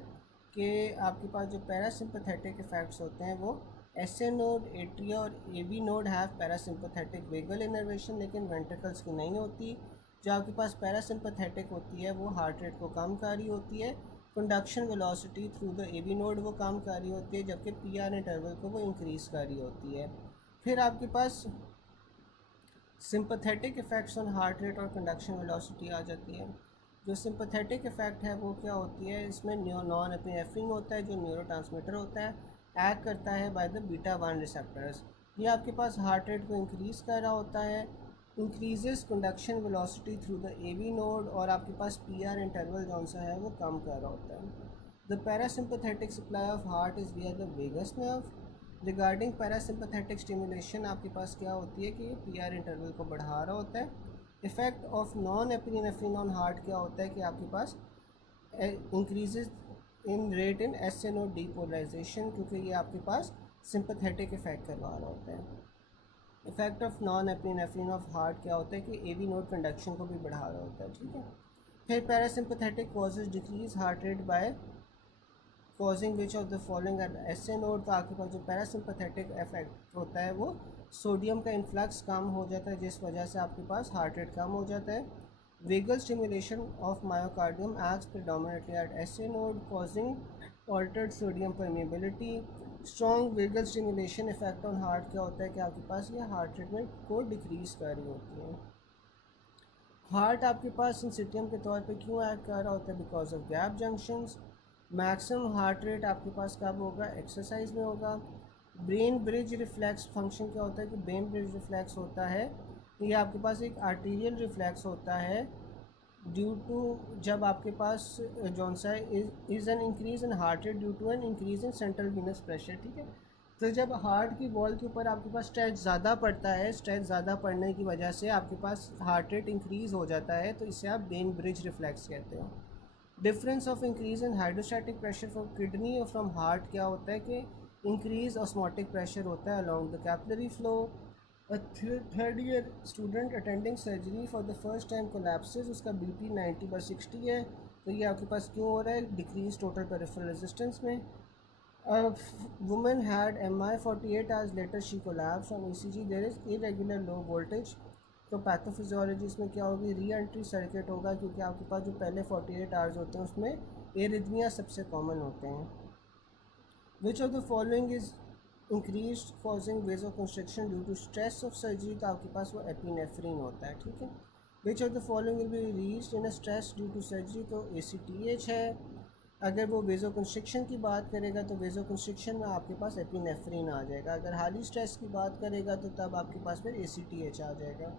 कि आपके पास जो पैरासिम्पैथेटिक इफेक्ट्स होते हैं वो एसए नोड, एट्रिया और AV node have parasympathetic vagal innervation, लेकिन वेंट्रिकल्स की नहीं होती। जो आपके पास पैरासिम्पैथेटिक होती है वो हार्ट रेट को कम कर रही होती है, conduction velocity through the AV node वो कम कर रही होती है, जबकि पीआर इंटरवल को वो इंक्रीज़ कर रही होती है। फिर आपके पास sympathetic effects on heart rate और कंडक्शन वेलोसिटी आ जाती है। जो सिंपैथेटिक इफ़ेक्ट है वो क्या होती है, इसमें नॉन एपिनेफ्रिन होता है जो न्यूरोट्रांसमीटर होता है, एक्ट करता है बाय द बीटा 1 रिसेप्टर्स। ये आपके पास हार्ट रेट को इंक्रीज़ कर रहा होता है, increases conduction velocity through the AV node, और आपके पास पीआर इंटरवल जौन सा है वो कम कर रहा होता है। The parasympathetic supply of heart is via the vagus nerve. Regarding parasympathetic stimulation आपके पास क्या होती है कि ये पीआर इंटरवल को बढ़ा रहा होता है। Effect of norepinephrine on heart क्या होता है कि आपके पास increases in rate in S N O depolarization, क्योंकि ये आपके पास सिंपैथेटिक इफेक्ट करवा रहा होता है। Effect of non epinephrine of heart क्या होता है कि एवी नोड कंडक्शन को भी बढ़ा रहा होता है, ठीक है। फिर parasympathetic causes decrease heart rate by causing which of the following S A node. तो आपके पास जो पैरासिम्पैथेटिक इफेक्ट होता है वो सोडियम का इन्फ्लक्स कम हो जाता है, जिस वजह से आपके पास हार्ट रेट कम हो जाता है। Vagal stimulation of myocardium acts predominantly at S A node causing altered sodium permeability. Strong vagal stimulation effect on heart क्या होता है कि आपके पास ये हार्ट रेट में को डिक्रीज कर रही होती है। हार्ट आपके पास सिंसिटियम के तौर पे क्यों एक्ट कर रहा होता है, because of gap junctions. Maximum heart rate आपके पास कब होगा, एक्सरसाइज में होगा। ब्रेन ब्रिज रिफ्लेक्स फंक्शन क्या होता है कि ब्रेन ब्रिज रिफ्लेक्स होता है, ये आपके पास एक आर्टीरियल रिफ्लेक्स होता है ड्यू टू जब आपके पास जौन सा is an increase in heart rate due to an increase in central venous pressure, ठीक है। तो जब हार्ट की वॉल के ऊपर आपके पास स्ट्रेस ज़्यादा पड़ता है, स्ट्रेस ज़्यादा पड़ने की वजह से आपके पास हार्ट रेट इंक्रीज़ हो जाता है, तो इसे आप ब्रेन ब्रिज रिफ्लेक्स कहते हो। Difference of increase in hydrostatic pressure from kidney और फ्रॉम हार्ट क्या होता है कि इंक्रीज ऑस्मोटिक प्रेशर होता है along the capillary flow. Third year student attending surgery for the first time collapses, उसका बीपी 90/60 है, तो ये आपके पास क्यों हो रहा है, डिक्रीज टोटल पेरिफेरल रेजिस्टेंस में। Women had MI 48 hours later she collapse on ECG there is irregular low voltage. तो पैथोफिजियोलॉजी इसमें क्या होगी, री एंट्री सर्किट होगा, क्योंकि आपके पास जो पहले 48 आवर्स होते हैं उसमें एरिथमिया सबसे कॉमन होते हैं। Which of the following is increase causing vasoconstriction due to stress of surgery, तो आपके पास वो एपिनेफ्रिन होता है, ठीक है। Which of the following will be reached in a stress due to surgery, तो ACTH है। अगर वो वेजोकंस्ट्रिक्शन की बात करेगा तो वेजोकंस्ट्रिक्शन में आपके पास एपिनेफ्रिन आ जाएगा। अगर हाली स्ट्रेस की बात करेगा तो तब आपके पास फिर ACTH आ जाएगा।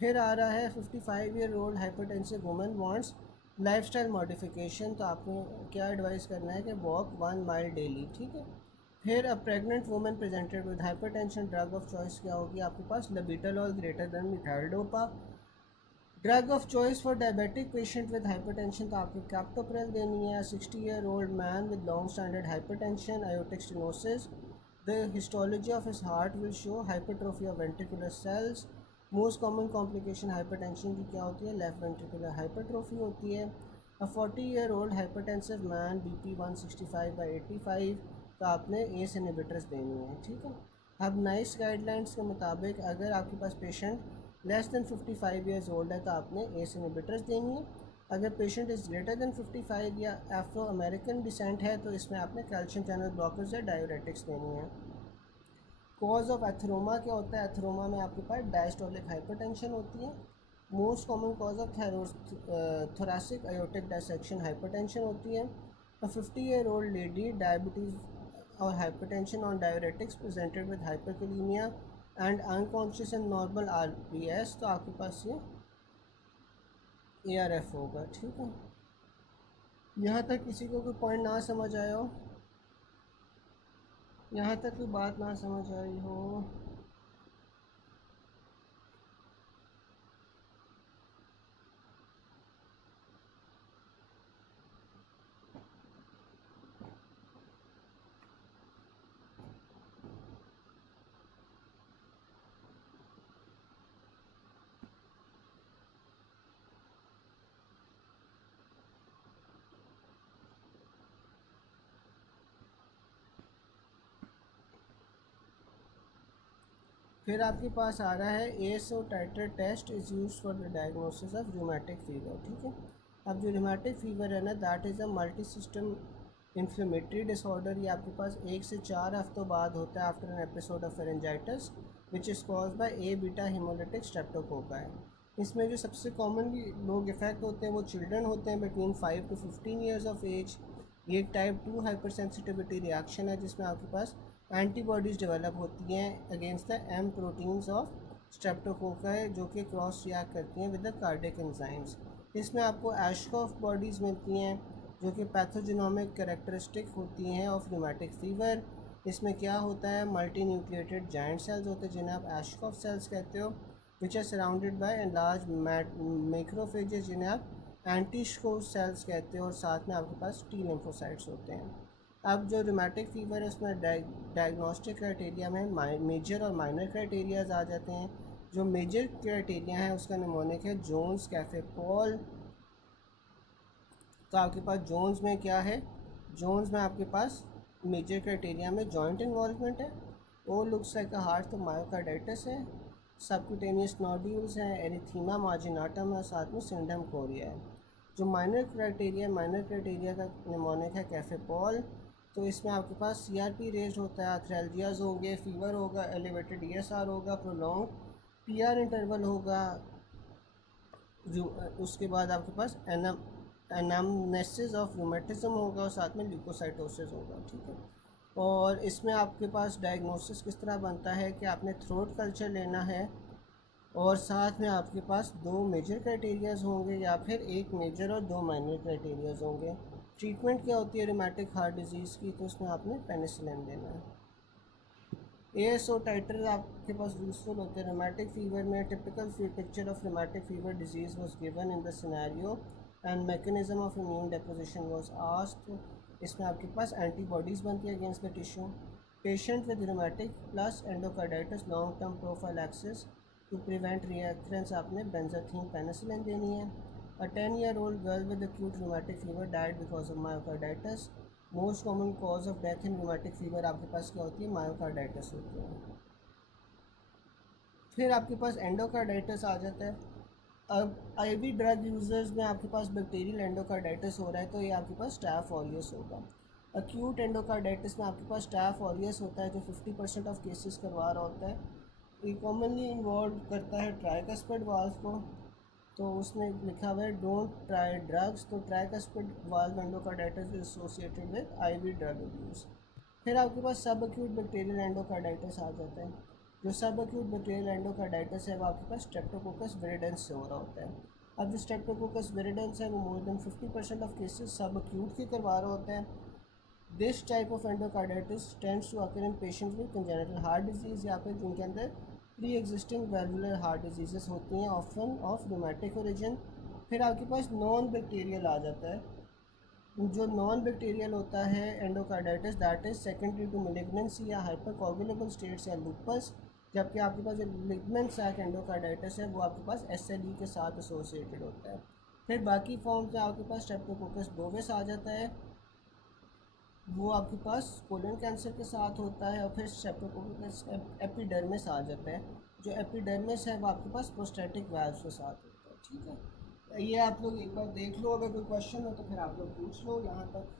फिर आ रहा है 55 year old hypertensive woman wants lifestyle modification, तो आपको क्या एडवाइस करना है कि वॉक 1 माइल डेली, ठीक है। फिर a pregnant woman presented with hypertension, drug of choice क्या होगी आपके पास, labetalol greater than methyldopa. Drug of choice for diabetic patient with hypertension, तो आपको कैप्टोप्रेल देनी है। 60 year old man with long standard hypertension, aortic stenosis, the histology of his heart will show hypertrophy of ventricular cells. Most common complication hypertension की क्या होती है, left ventricular hypertrophy होती है। A 40 year old hypertensive man BP 165/85, तो आपने ACE inhibitors देनी है, ठीक है। अब नाइस गाइडलाइंस के मुताबिक अगर आपके पास patient less than 55 years old है तो आपने ACE इनहिबिटर्स देनी है। अगर पेशेंट इज़ ग्रेटर देन 55 या एफ्रो अमेरिकन डिसेंट है तो इसमें आपने कैल्शियम चैनल ब्लॉकर्स या डायूरेटिक्स देनी है। कॉज ऑफ एथरोमा क्या होता है, एथरोमा में आपके पास डायस्टोलिक हाइपरटेंशन होती है। Most common cause of thoracic aortic dissection hypertension होती है। 50 ईयर ओल्ड लेडी डायबिटीज़ और hypertension on diuretics presented with hyperkalaemia and unconscious and normal RBS, तो आपके पास ये ARF होगा, ठीक है। यहाँ तक किसी को कोई पॉइंट ना समझ आया हो, यहाँ तक कोई बात ना समझ आई हो, फिर आपके पास आ रहा है ASO titre test is use for the diagnosis of rheumatic fever. ठीक है, अब जो रूमेटिक फीवर है ना, that is a multi system inflammatory disorder. ये आपके पास 1 से 4 हफ्तों बाद होता है after an episode of pharyngitis which is cause by A beta hemolytic streptococci. इसमें जो सबसे कॉमनली लोग इफ़ेक्ट होते हैं वो चिल्ड्रन होते हैं between 5 to 15 years of age. ये एक टाइप 2 हाइपर सेंसिटिविटी रिएक्शन है जिसमें आपके पास एंटीबॉडीज़ डेवलप होती हैं against the M proteins of streptococci जो कि क्रॉस रिएक्ट करती हैं विद द कार्डियक एंजाइम्स। इसमें आपको एशकॉफ बॉडीज़ मिलती हैं जो कि पैथोजेनोमिक कैरेक्टरिस्टिक होती हैं ऑफ रूमेटिक फीवर। इसमें क्या होता है, मल्टी न्यूक्लिएटेड जाइंट सेल्स होते हैं जिन्हें आप एशकॉफ सेल्स कहते हो, which are surrounded by large macrophages जिन्हें आप एंटीस्कोर सेल्स कहते हो, और साथ में आपके पास टी लिम्फोसाइट्स होते हैं। अब जो रूमेटिक फीवर है उसमें डायग्नोस्टिक क्राइटेरिया में मेजर और माइनर क्राइटेरियाज आ जाते हैं। जो मेजर क्राइटेरिया है उसका निमोनिक है जोन्स कैफे पॉल। तो आपके पास जोन्स में क्या है, जोन्स में आपके पास मेजर क्राइटेरिया में जॉइंट इन्वॉल्वमेंट है, ओ लुक्स लाइक अ हार्ट तो मायोकार्डाइटिस है, सबक्यूटेनियस नोड्यूल्स हैं, एरिथीमा मार्जिनाटम है, साथ में सिंड्रोम कोरिया है। जो माइनर क्राइटेरिया का निमोनिक है कैफे पॉल। तो इसमें आपके पास CRP रेज होता है, आर्थ्रेल्जियाज होंगे, फीवर होगा, एलिवेटेड ESR होगा, प्रोलॉन्ग PR इंटरवल होगा, जो उसके बाद आपके पास एनामनेसिस ऑफ रूमेटिज्म होगा और साथ में ल्यूकोसाइटोसिस होगा। ठीक है, और इसमें आपके पास डायग्नोसिस किस तरह बनता है कि आपने थ्रोट कल्चर लेना है और साथ में आपके पास 2 मेजर क्राइटेरियाज होंगे या फिर 1 मेजर और 2 माइनर क्राइटेरियाज होंगे। ट्रीटमेंट क्या होती है रूमेटिक हार्ट डिजीज़ की, तो उसमें आपने पेनिसिलिन देना है। ASO टाइटर आपके पास यूजफुल होते हैं रूमेटिक फीवर में। Typical picture of rheumatic fever disease was given in the scenario and mechanism of immune deposition was asked. इसमें आपके पास एंटीबॉडीज़ बनती है against the tissue. Patient with rheumatic plus endocarditis long term prophylaxis to prevent recurrence आपने benzathine penicillin देनी है। A 10-year-old girl with acute rheumatic fever died because of myocarditis. Most common cause of death in rheumatic fever आपके पास क्या होती है, myocarditis होती है। फिर आपके पास एंडोकार्डाइटिस आ जाता है। अब IV ड्रग यूजर्स में आपके पास बैक्टीरियल एंडोकार्डाइटिस हो रहा है तो ये आपके पास स्टैफ ऑरियस होगा। अक्यूट एंडोकार्डाइटिस में आपके पास स्टैफ ऑरियस होता है जो 50% ऑफ केसेस करवा रहा होता है। ये कॉमनली इन्वॉल्व करता है ट्राइकस्पिड वाल्व को, तो उसमें लिखा हुआ है डोंट ट्राई ड्रग्स। तो tricuspid valve endocarditis is associated with IV drug use. फिर आपके पास सब एक्यूट बैक्टीरियल एंडोकार्डाइटिस आ जाता है। जो सब एक्यूट बैक्टीरियल एंडोकार्डाइटिस है वो आपके पास स्ट्रेप्टोकोकस विरिडेंस से हो रहा होता है। अब जो स्ट्रेप्टोकोकस विरिडेंस है वो मोर देन 50% ऑफ केसेस सब एक्यूट के करवा रहा होता है। This type of endocarditis tends to occur in patients with congenital heart disease या फिर जिनके अंदर pre existing valvular heart disease होती हैं ऑफन ऑफ रूमेटिक ओरिजिन। फिर आपके पास नॉन बैक्टीरियल आ जाता है। जो नॉन बैक्टीरियल होता है endocarditis that is secondary to malignancy या हाइपरकोगुलेबल स्टेट्स या लूपस। जबकि आपके पास जो लिग्मेंट सैक एंडोकार्डाइटिस है वो आपके पास SLE के साथ एसोसिएटेड होता है। फिर बाकी फॉर्म्स में आपके पास स्ट्रेप्टोकोकस बोविस आ जाता है, वो आपके पास कोलन कैंसर के साथ होता है। और फिर स्ट्रेप्टोकोकस एपिडर्मिस आ जाता है। जो एपिडर्मिस है वो आपके पास प्रोस्टेटिक वाल्व के साथ होता है। ठीक है, ये आप लोग एक बार देख लो, अगर कोई क्वेश्चन हो तो फिर आप लोग पूछ लो यहाँ तक।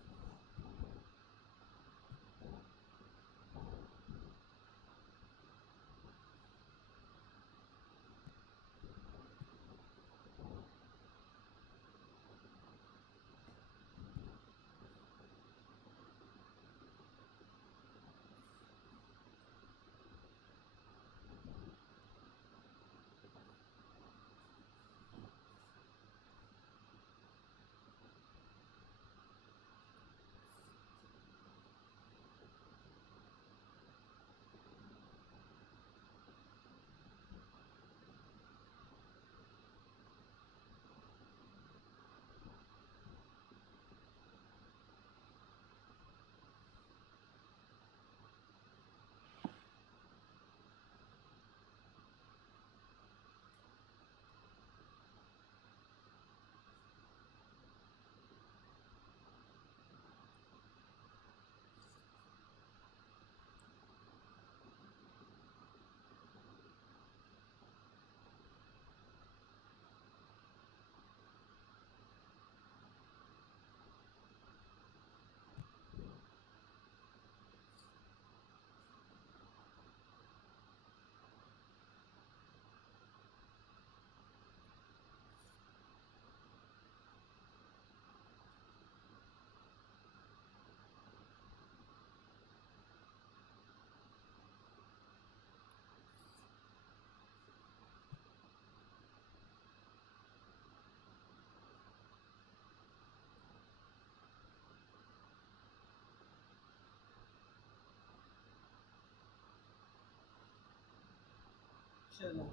चलो,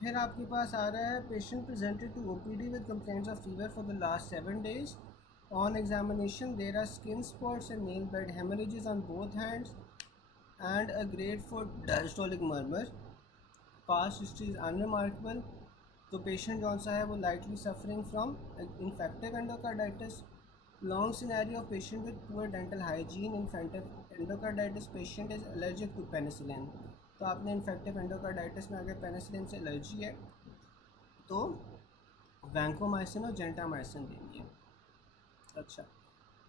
फिर आपके पास आ रहा है patient presented to OPD with complaints of fever for the last 7 days. On examination, there are skin spots and nail bed hemorrhages on both hands and a grade 4 diastolic murmur. Past history is unremarkable. तो patient कौन सा है वो likely suffering from infective endocarditis. Long scenario of patient with poor dental hygiene. Infective endocarditis patient is allergic to penicillin. तो आपने infective endocarditis में अगर penicillin से एलर्जी है तो वैंकोमाइसिन और जेंटामाइसिन देनी है. अच्छा,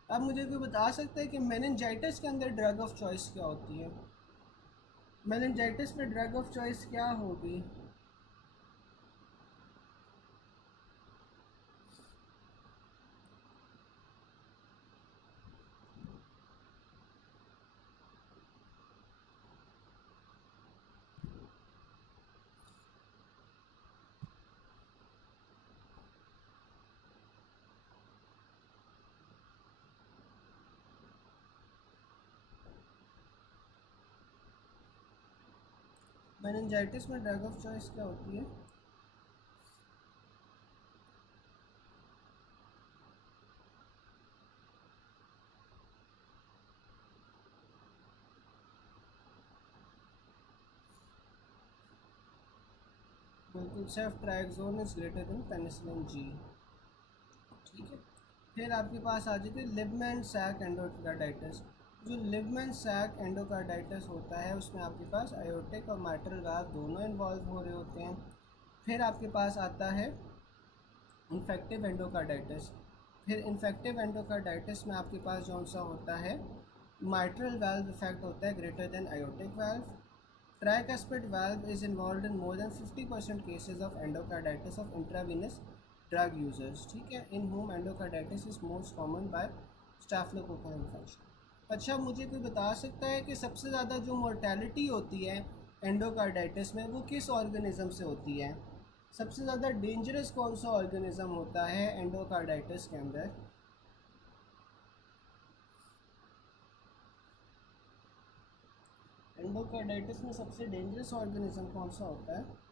अब मुझे कोई बता सकता है कि मेनिंजाइटिस के अंदर ड्रग ऑफ चॉइस क्या होती है? मेनिंजाइटिस में ड्रग ऑफ चॉइस क्या होगी? मेनिंजाइटिस में ड्रग ऑफ चॉइस क्या होती है? बिल्कुल, सेफ्ट्राइक्सोन is greater than penicillin G. ठीक है, फिर आपके पास आ जाती है लिबमैन सैक एंडोकार्डाइटिस. जो लिबमैन सैक एंडोकार्डाइटिस होता है उसमें आपके पास आयोटिक और माइट्रल वाल्व दोनों इन्वॉल्व हो रहे होते हैं. फिर आपके पास आता है इन्फेक्टिव एंडोकार्डाइटिस. फिर इन्फेक्टिव एंडोकार्डाइटिस में आपके पास जौन सा होता है माइट्रल वाल्व इफेक्ट होता है greater than aortic valve. Tricuspid valve is involved in more than 50% cases of endocarditis of intravenous drug users. ठीक है, in whom endocarditis is most common by staphylococcus infection. अच्छा, मुझे कोई बता सकता है कि सबसे ज़्यादा जो मोर्टेलिटी होती है एंडोकार्डाइटिस में वो किस ऑर्गेनिज्म से होती है? सबसे ज़्यादा डेंजरस कौन सा ऑर्गेनिज्म होता है एंडोकार्डाइटिस के अंदर? एंडोकार्डाइटिस में सबसे डेंजरस ऑर्गेनिज्म कौन सा होता है?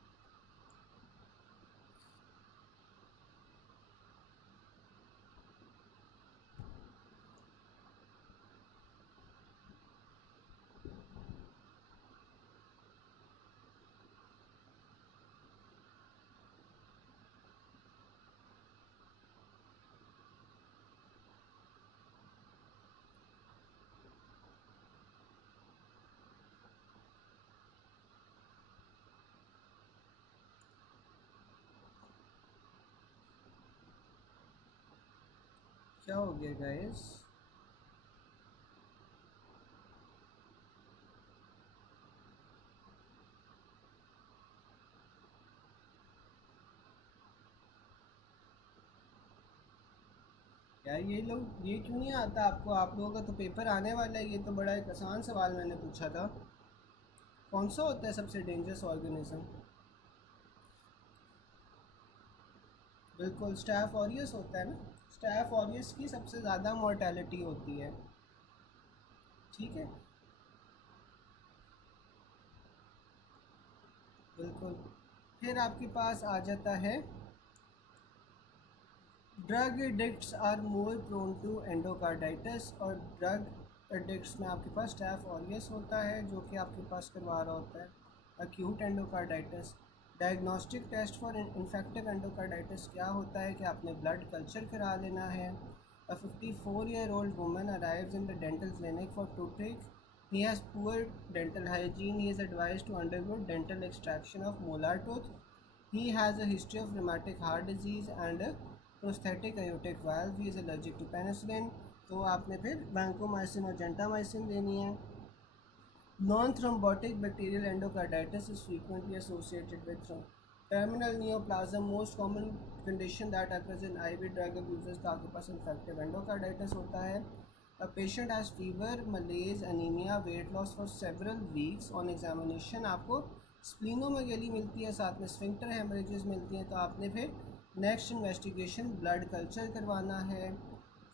क्या हो गया गाइस? यार ये क्यों नहीं आता आपको? आप लोगों का तो पेपर आने वाला है, ये तो बड़ा एक आसान सवाल मैंने पूछा था. कौन सा होता है सबसे डेंजरस ऑर्गेनिज्म? बिल्कुल स्टैफ ऑरियस होता है ना. स्टैफ ऑरियस की सबसे ज़्यादा मोर्टेलिटी होती है. ठीक है, बिल्कुल. फिर आपके पास आ जाता है drug addicts are more prone to endocarditis. और ड्रग एडिक्ट्स में आपके पास स्टैफ ऑरियस होता है जो कि आपके पास करवा रहा होता है acute endocarditis. Diagnostic test for infective endocarditis क्या होता है कि आपने ब्लड कल्चर करा लेना है. अ 54-year-old woman arrives in the dental clinic for toothache. He has poor dental hygiene. He is advised to undergo dental extraction of molar tooth. He has a history of rheumatic heart disease and a prosthetic aortic valve. He is allergic to penicillin. तो आपने फिर vancomycin और gentamicin देनी है. Non-thrombotic bacterial endocarditis is frequently associated with terminal neoplasm, most common condition that occurs in IV drug abusers. तो आपके पास infective endocarditis होता है. A patient has fever, malaise, anemia, weight loss for several weeks. On examination आपको स्प्लीनोमेगेली मिलती है, साथ में sphincter haemorrhages मिलती हैं. तो आपने फिर नेक्स्ट इन्वेस्टिगेशन ब्लड कल्चर करवाना है.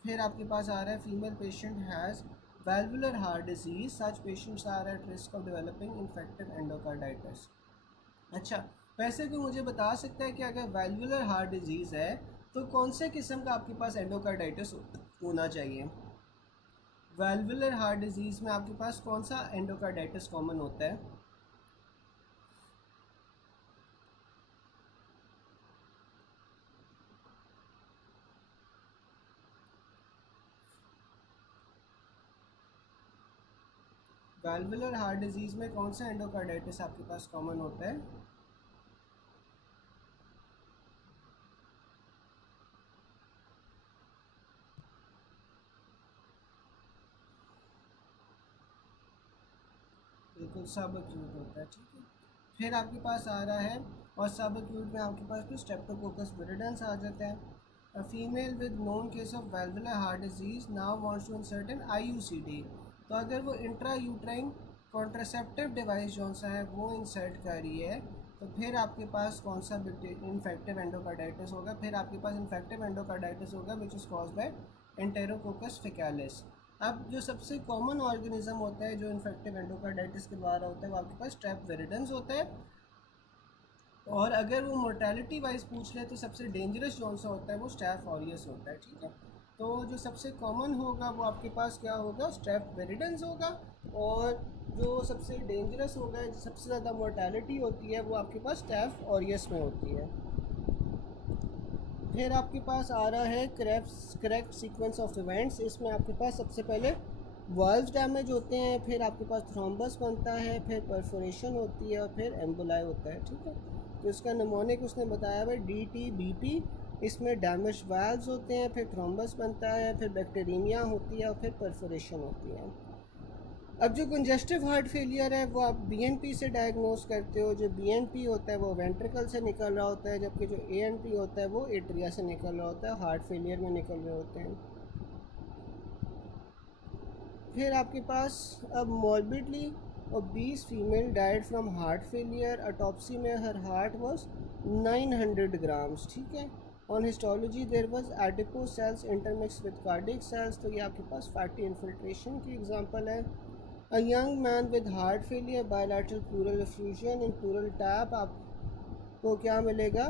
फिर आपके पास आ रहा है female patient has valvular heart disease. Such patients are at risk of developing infective endocarditis. अच्छा, वैसे कोई मुझे बता सकता है कि अगर वैल्वुलर हार्ट डिजीज़ है तो कौन से किस्म का आपके पास एंडोकार्डाइटिस होना चाहिए? वैल्वुलर हार्ट डिजीज़ में आपके पास कौन सा एंडोकार्डाइटिस कॉमन होता है? वैल्वुलर हार्ट डिजीज़ में कौन सा एंडोकार्डाइटिस आपके पास कॉमन होता है? बिल्कुल सब एक्यूट होता है, ठीक है। फिर आपके पास आ रहा है, और सब एक्यूट में आपके पास फिर स्ट्रेप्टोकोकस विरिडेंस आ जाता है। A female with known case of valvular heart disease now wants to insert an IUCD. तो अगर वो इंट्रा यूट्राइन कॉन्ट्रासेप्टिव डिवाइस जो सा है वो इंसर्ट कर रही है, तो फिर आपके पास कौन सा इन्फेक्टिव एंडोकार्डाइटिस होगा? फिर आपके पास इन्फेक्टिव एंडोकार्डाइटिस होगा which is caused by enterococcus फेकालिस। अब जो सबसे कॉमन ऑर्गेनिज्म होता है जो इन्फेक्टिव एंडोकार्डाइटिस के द्वारा होता है वो आपके पास स्ट्रेप विरिडेंस होता है। और अगर वो मोर्टेलिटी वाइज पूछ ले तो सबसे डेंजरस जो सा होता है वो स्ट्रेप ऑरियस होता है, ठीक है। तो जो सबसे कॉमन होगा वो आपके पास क्या होगा? स्ट्रेप विरिडेंस होगा। और जो सबसे डेंजरस होगा, सबसे ज़्यादा मोर्टेलिटी होती है, वो आपके पास स्ट्रेप ऑरियस में होती है। फिर आपके पास आ रहा है करेक्ट सीक्वेंस ऑफ इवेंट्स। इसमें आपके पास सबसे पहले वाल्व डैमेज होते हैं, फिर आपके पास थ्रोम्बस बनता है, फिर परफोरेशन होती है और फिर एम्बोलाई होता है, ठीक है। तो इसका नमूनिक उसने बताया हुआ DTBP। इसमें डैमेज वाल्व्स होते हैं, फिर थ्रोम्बस बनता है, फिर बैक्टीरिया होती है और फिर परफोरेशन होती है। अब जो कंजेस्टिव हार्ट फेलियर है वो आप BNP से डायग्नोस करते हो। जो BNP होता है वो वेंट्रिकल से निकल रहा होता है, जबकि जो ANP होता है वो एट्रिया से निकल रहा होता है, हार्ट फेलियर में निकल रहे होते हैं। फिर आपके पास अब morbidly obese female died from heart failure. Autopsy में हर हार्ट वाज 900 ग्राम्स, ठीक है। On histology there was adipo cells intermix with cardiac cells. तो ये आपके पास फैटी इन्फिल्ट्रेशन की एग्जांपल है। A young man with heart failure bilateral pleural effusion in pleural tap, आपको क्या मिलेगा?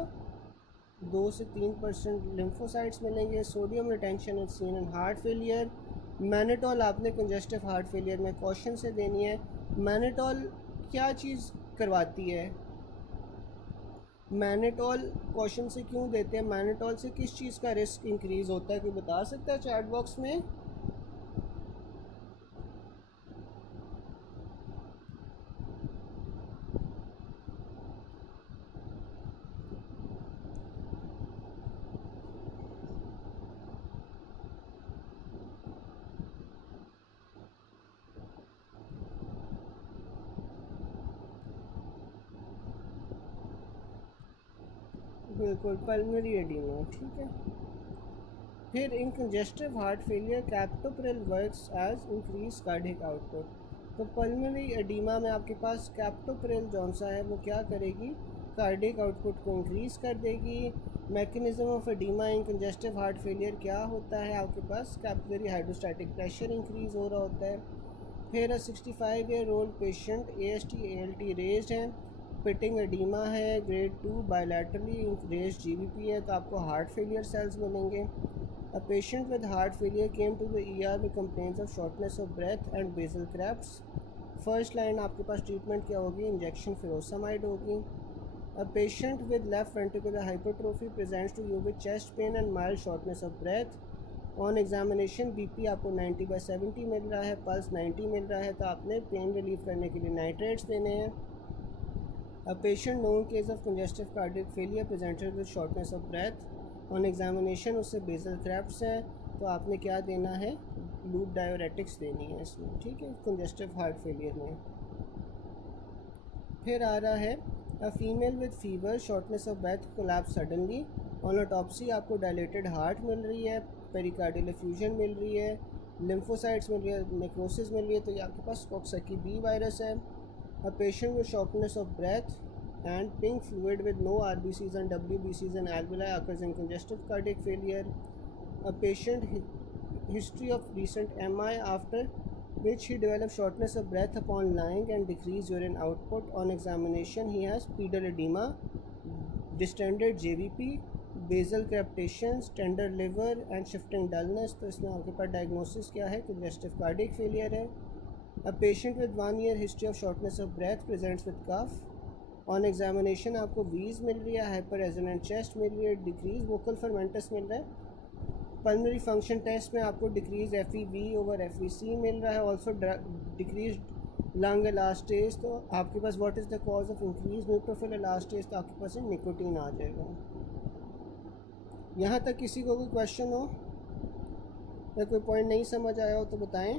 2 से 3% लिम्फोसाइट्स मिलेंगे। Sodium retention is seen in heart failure. Mannitol आपने कंजेस्टिव हार्ट फेलियर में कॉशन से देनी है। मैनेटॉल क्या चीज़ करवाती है? मैनेटॉल कॉशन से क्यों देते हैं? मैनेटॉल से किस चीज़ का रिस्क इंक्रीज़ होता है, कोई बता सकता है चैट बॉक्स में? बिल्कुल, पल्मोनरी एडीमा, ठीक है। फिर in congestive heart failure captopril works as increase cardiac output. तो पल्मोनरी एडीमा में आपके पास कैप्टोप्रिल जौन सा है वो क्या करेगी? कार्डिक आउटपुट को इंक्रीज़ कर देगी। Mechanism of oedema in congestive heart failure क्या होता है? आपके पास कैपिलरी हाइड्रोस्टैटिक प्रेशर इंक्रीज़ हो रहा होता है। फिर 65-year-old patient AST ALT raised है, पिटिंग एडीमा है, ग्रेड 2 बायलैटरली रेज GBP है, तो आपको हार्ट फेलियर सेल्स मिलेंगे। A patient with heart failure came to the ER with complaints of shortness of breath and basal creps. First line आपके पास treatment क्या होगी? इंजेक्शन फिरोसामाइड होगी। A patient with left ventricular hypertrophy presents to you with chest pain and mild shortness of breath. On examination BP आपको 90/70 मिल रहा है, pulse 90 मिल रहा है, तो आपने पेन रिलीफ करने के लिए नाइट्रेट्स देने हैं। A patient known case of congestive cardiac failure presented with shortness of breath. On examination उससे बेसल क्रैप्स है, तो आपने क्या देना है? लूप डायोरेटिक्स देनी है इसमें, ठीक है, कंजेस्टिव हार्ट फेलियर में। फिर आ रहा है a female with fever shortness of breath collapse suddenly. On autopsy आपको डायलेटेड हार्ट मिल रही है, पेरिकार्डियल एफ्यूजन मिल रही है, लिम्फोसाइट्स मिल रही है, नेक्रोसिस मिल रही है, तो ये आपके पास कॉक्सकी B वायरस है। A patient with shortness of breath and pink fluid with no RBCs and WBCs and alveoli occurs in congestive cardiac failure. A patient history of recent MI after which he developed shortness of breath upon lying and decreased urine output. On examination, he has pedal edema, distended JVP, basal crepitations, tender liver and shifting dullness. तो इसमें आपके पास diagnosis क्या है? congestive cardiac failure है. A patient with 1 year history of shortness of breath presents with cough. On examination आपको wheeze मिल रही है, hyper resonant chest मिल रही है, decrease vocal fermentus मिल रहा है. पल्मोनरी फंक्शन टेस्ट में आपको डिक्रीज FEV ओवर FVC मिल रहा है, ऑल्सो डिक्रीज लंग एलास्टेज. तो आपके पास what is the cause of increase neutrophil elastase? तो आपके पास निकोटीन आ जाएगा. यहाँ तक किसी को कोई क्वेश्चन हो या कोई पॉइंट नहीं समझ आया हो तो बताएं.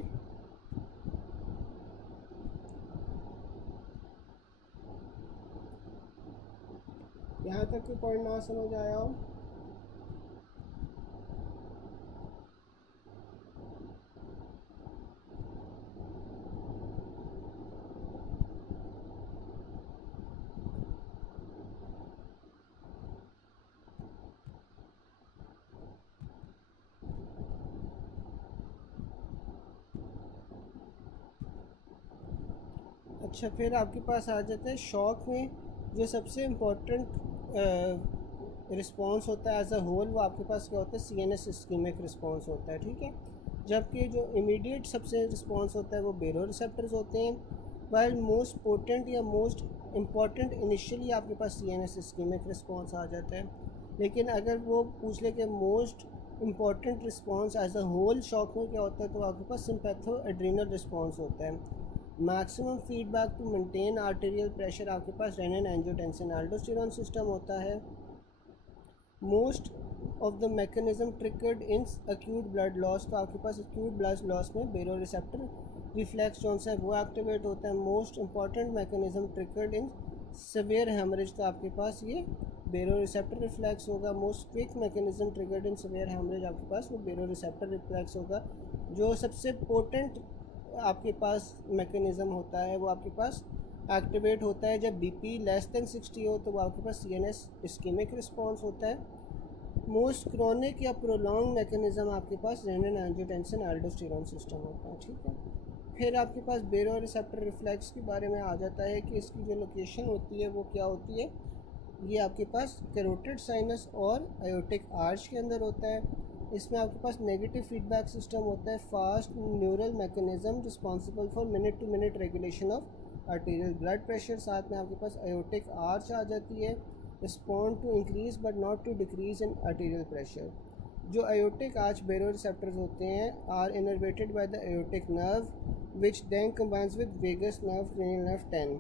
यहाँ तक कोई पॉइंट ना समझ आया हो. अच्छा, फिर आपके पास आ जाता है शॉक में जो सबसे इम्पोर्टेंट रिस्पॉन्स होता है एज अ होल, वो आपके पास क्या होता है? CNS इस्कीमिक रिस्पॉन्स होता है. ठीक है, जबकि जो इमीडिएट सबसे रिस्पॉन्स होता है वो बेरो रिसेप्टर्स होते हैं. वाइल मोस्ट पोटेंट या मोस्ट इम्पॉर्टेंट इनिशियली आपके पास CNS इस्कीमिक रिस्पॉन्स आ जाता है. लेकिन अगर वो पूछ ले कि most important response as a whole shock में क्या होता है, तो आपके पास सिंपैथो एड्रीनल रिस्पॉन्स होता है. Maximum feedback to maintain arterial pressure आपके पास रेनिन एंजियोटेंसिन एल्डोस्टेरोन सिस्टम होता है. Most of the mechanism triggered in acute blood loss, तो आपके पास अक्यूट ब्लड लॉस में बेरो रिसेप्टर रिफ्लेक्स जो है वो एक्टिवेट होता है. Most important mechanism triggered in severe haemorrhage, तो आपके पास ये बेरो रिसेप्टर रिफ्लेक्स होगा. Most quick mechanism triggered in severe haemorrhage आपके पास वो बेरो रिसेप्टर रिफ्लेक्स होगा. जो सबसे पोटेंट आपके पास मैकेनिज़्म होता है वो आपके पास एक्टिवेट होता है जब BP लेस देन 60 हो, तो वो आपके पास CNS इस्कीमिक रिस्पॉन्स होता है. मोस्ट क्रोनिक या प्रोलॉन्ग मैकेनिज़्म आपके पास रेनिन एंजियोटेंसिन एल्डोस्टेरोन सिस्टम होता है. ठीक है, फिर आपके पास बेरो रिसेप्टर रिफ्लेक्स के बारे में आ जाता है कि इसकी जो लोकेशन होती है वो क्या होती है. ये आपके पास कैरोटिड साइनस और आयोटिक आर्च के अंदर होता है. इसमें आपके पास नेगेटिव फीडबैक सिस्टम होता है. Fast neural mechanism responsible for minute to minute regulation of arterial blood pressure. साथ में आपके पास आयोटिक आर्च आ जाती है. Respond to increase but not to decrease in arterial pressure. जो आयोटिक आर्च बेरो रिसेप्टर्स होते हैं are innervated by the aortic nerve which then combines with vagus nerve cranial nerve 10.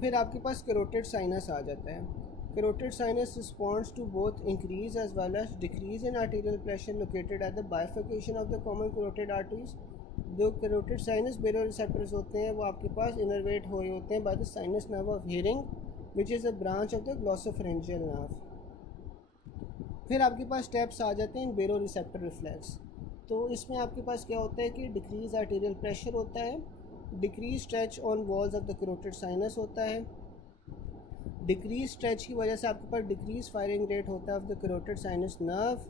फिर आपके पास कैरोटिड साइनस आ जाता है. Carotid sinus responds to both increase as well as decrease in arterial pressure located at the bifurcation of the common carotid arteries. जो carotid sinus baroreceptors होते हैं वो आपके पास innervate हुए होते हैं by the sinus nerve of hearing which is a branch of the glossopharyngeal nerve. फिर आपके पास स्टेप्स आ जाते हैं बेरो रिसेप्टर रिफ्लेक्स. तो इसमें आपके पास क्या होता है कि डिक्रीज आर्टेरियल प्रेशर होता है, decrease stretch on walls of the carotid sinus होता है. डिक्रीज स्ट्रेच की वजह से आपके पास डिक्रीज फायरिंग रेट होता है of the carotid sinus nerve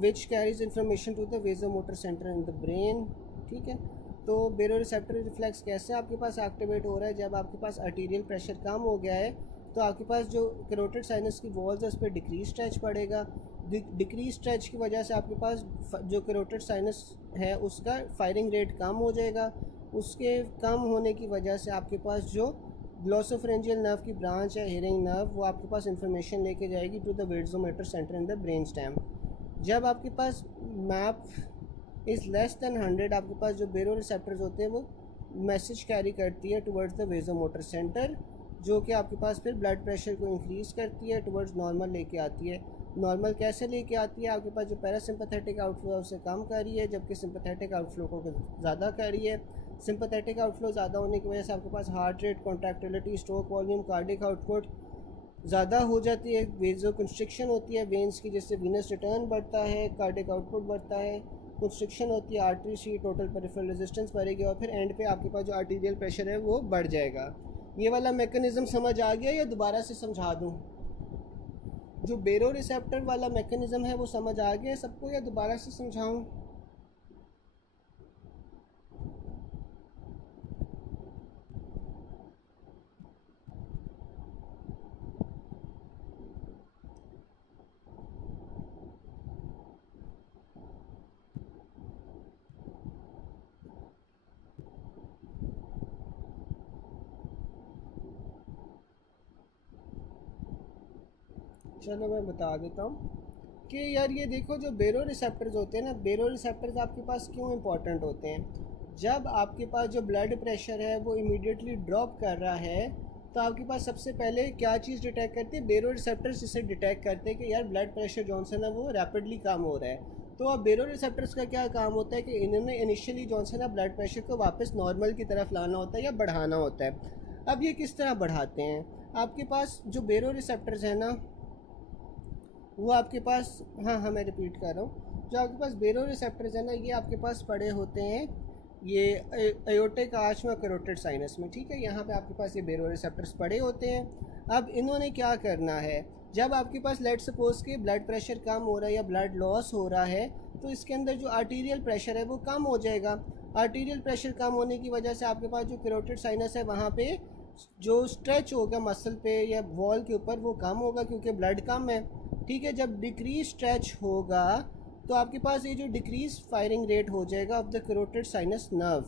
which carries information to the vasomotor centre in the brain. ठीक है, तो बेरो रिसेप्टर रिफ्लेक्स कैसे आपके पास एक्टिवेट हो रहा है? जब आपके पास आर्टेरियल प्रेशर कम हो गया है तो आपके पास जो कैरोटिड साइनस की वॉल्स है उस पर डिक्रीज स्ट्रेच पड़ेगा. डिक्रीज स्ट्रेच की वजह से आपके पास जो कैरोटिड साइनस है उसका फायरिंग रेट कम हो जाएगा. उसके कम होने की वजह से आपके पास जो ग्लोसोफरेंजियल नर्व की ब्रांच है हियरिंग नर्व वो आपके पास इंफॉर्मेशन लेके जाएगी to the vasomotor centre in the brain stem. जब आपके पास मैप इज़ लेस दैन 100 आपके पास जो बेरो रिसेप्टर्स होते हैं वो मैसेज कैरी करती है टुवर्ड्स द वेजोमोटर सेंटर, जो कि आपके पास फिर ब्लड प्रेशर को इंक्रीज़ करती है, टुवर्ड्स नॉर्मल लेके आती है. नॉर्मल कैसे लेके आती है? आपके पास जो पैरासिम्पैथेटिक आउटफ्लो है उसे कम कर रही है जबकि सिंपैथेटिक आउटफ्लो को ज़्यादा कर रही है. सिंपैथेटिक आउटफ्लो ज़्यादा होने की वजह से आपके पास heart rate, contractility, stroke volume, cardiac output ज़्यादा हो जाती है. वेजो कंस्ट्रिक्शन होती है वेंस की जिससे वीनस रिटर्न बढ़ता है, कार्डिक आउटपुट बढ़ता है, कंस्ट्रिक्शन होती है आर्टरी सी, टोटल पेरिफेरल रेजिस्टेंस बढ़ेगी और फिर एंड पे आपके पास जो आर्टीरियल प्रेशर है वो बढ़ जाएगा. ये वाला मैकेनिज़्म समझ आ गया या दोबारा से समझा दूँ? जो बेरो रिसेप्टर वाला मैकेनिज़्म है वो समझ आ गया सबको या दोबारा से समझाऊँ? चलो मैं बता देता हूँ कि यार ये देखो जो बेरो रिसेप्टर्स होते हैं ना, बेरो रिसेप्टर्स आपके पास क्यों इंपॉर्टेंट होते हैं। जब आपके पास जो ब्लड प्रेशर है वो इमीडिएटली ड्रॉप कर रहा है तो आपके पास सबसे पहले क्या चीज़ डिटेक्ट करती है, बेरो रिसेप्टर्स इसे डिटेक्ट करते हैं कि यार ब्लड प्रेशर जॉनसन है वो रैपिडली कम हो रहा है। तो अब बेरो रिसेप्टर्स का क्या काम होता है कि इन्होंने इनिशियली जॉनसन है ब्लड प्रेशर को वापस नॉर्मल की तरफ लाना होता है या बढ़ाना होता है। अब ये किस तरह बढ़ाते हैं, आपके पास जो बेरो रिसेप्टर्स हैं ना वो आपके पास, हाँ मैं रिपीट कर रहा हूँ, जो आपके पास बेरो रिसेप्टर्स है ना ये आपके पास पड़े होते हैं ये एयोर्टिक आर्च में कैरोटिड साइनस में, ठीक है। यहाँ पे आपके पास ये बेरो रिसेप्टर्स पड़े होते हैं। अब इन्होंने क्या करना है, जब आपके पास लेट सपोज के ब्लड प्रेशर कम हो रहा है या ब्लड लॉस हो रहा है तो इसके अंदर जो आर्टीरियल प्रेशर है वो कम हो जाएगा। आर्टीरियल प्रेशर कम होने की वजह से आपके पास जो कैरोटिड साइनस है वहाँ पे जो स्ट्रेच होगा मसल पे या वॉल के ऊपर वो कम होगा क्योंकि ब्लड कम है, ठीक है। जब डिक्रीज स्ट्रेच होगा तो आपके पास ये जो डिक्रीज फायरिंग रेट हो जाएगा of the carotid sinus nerve,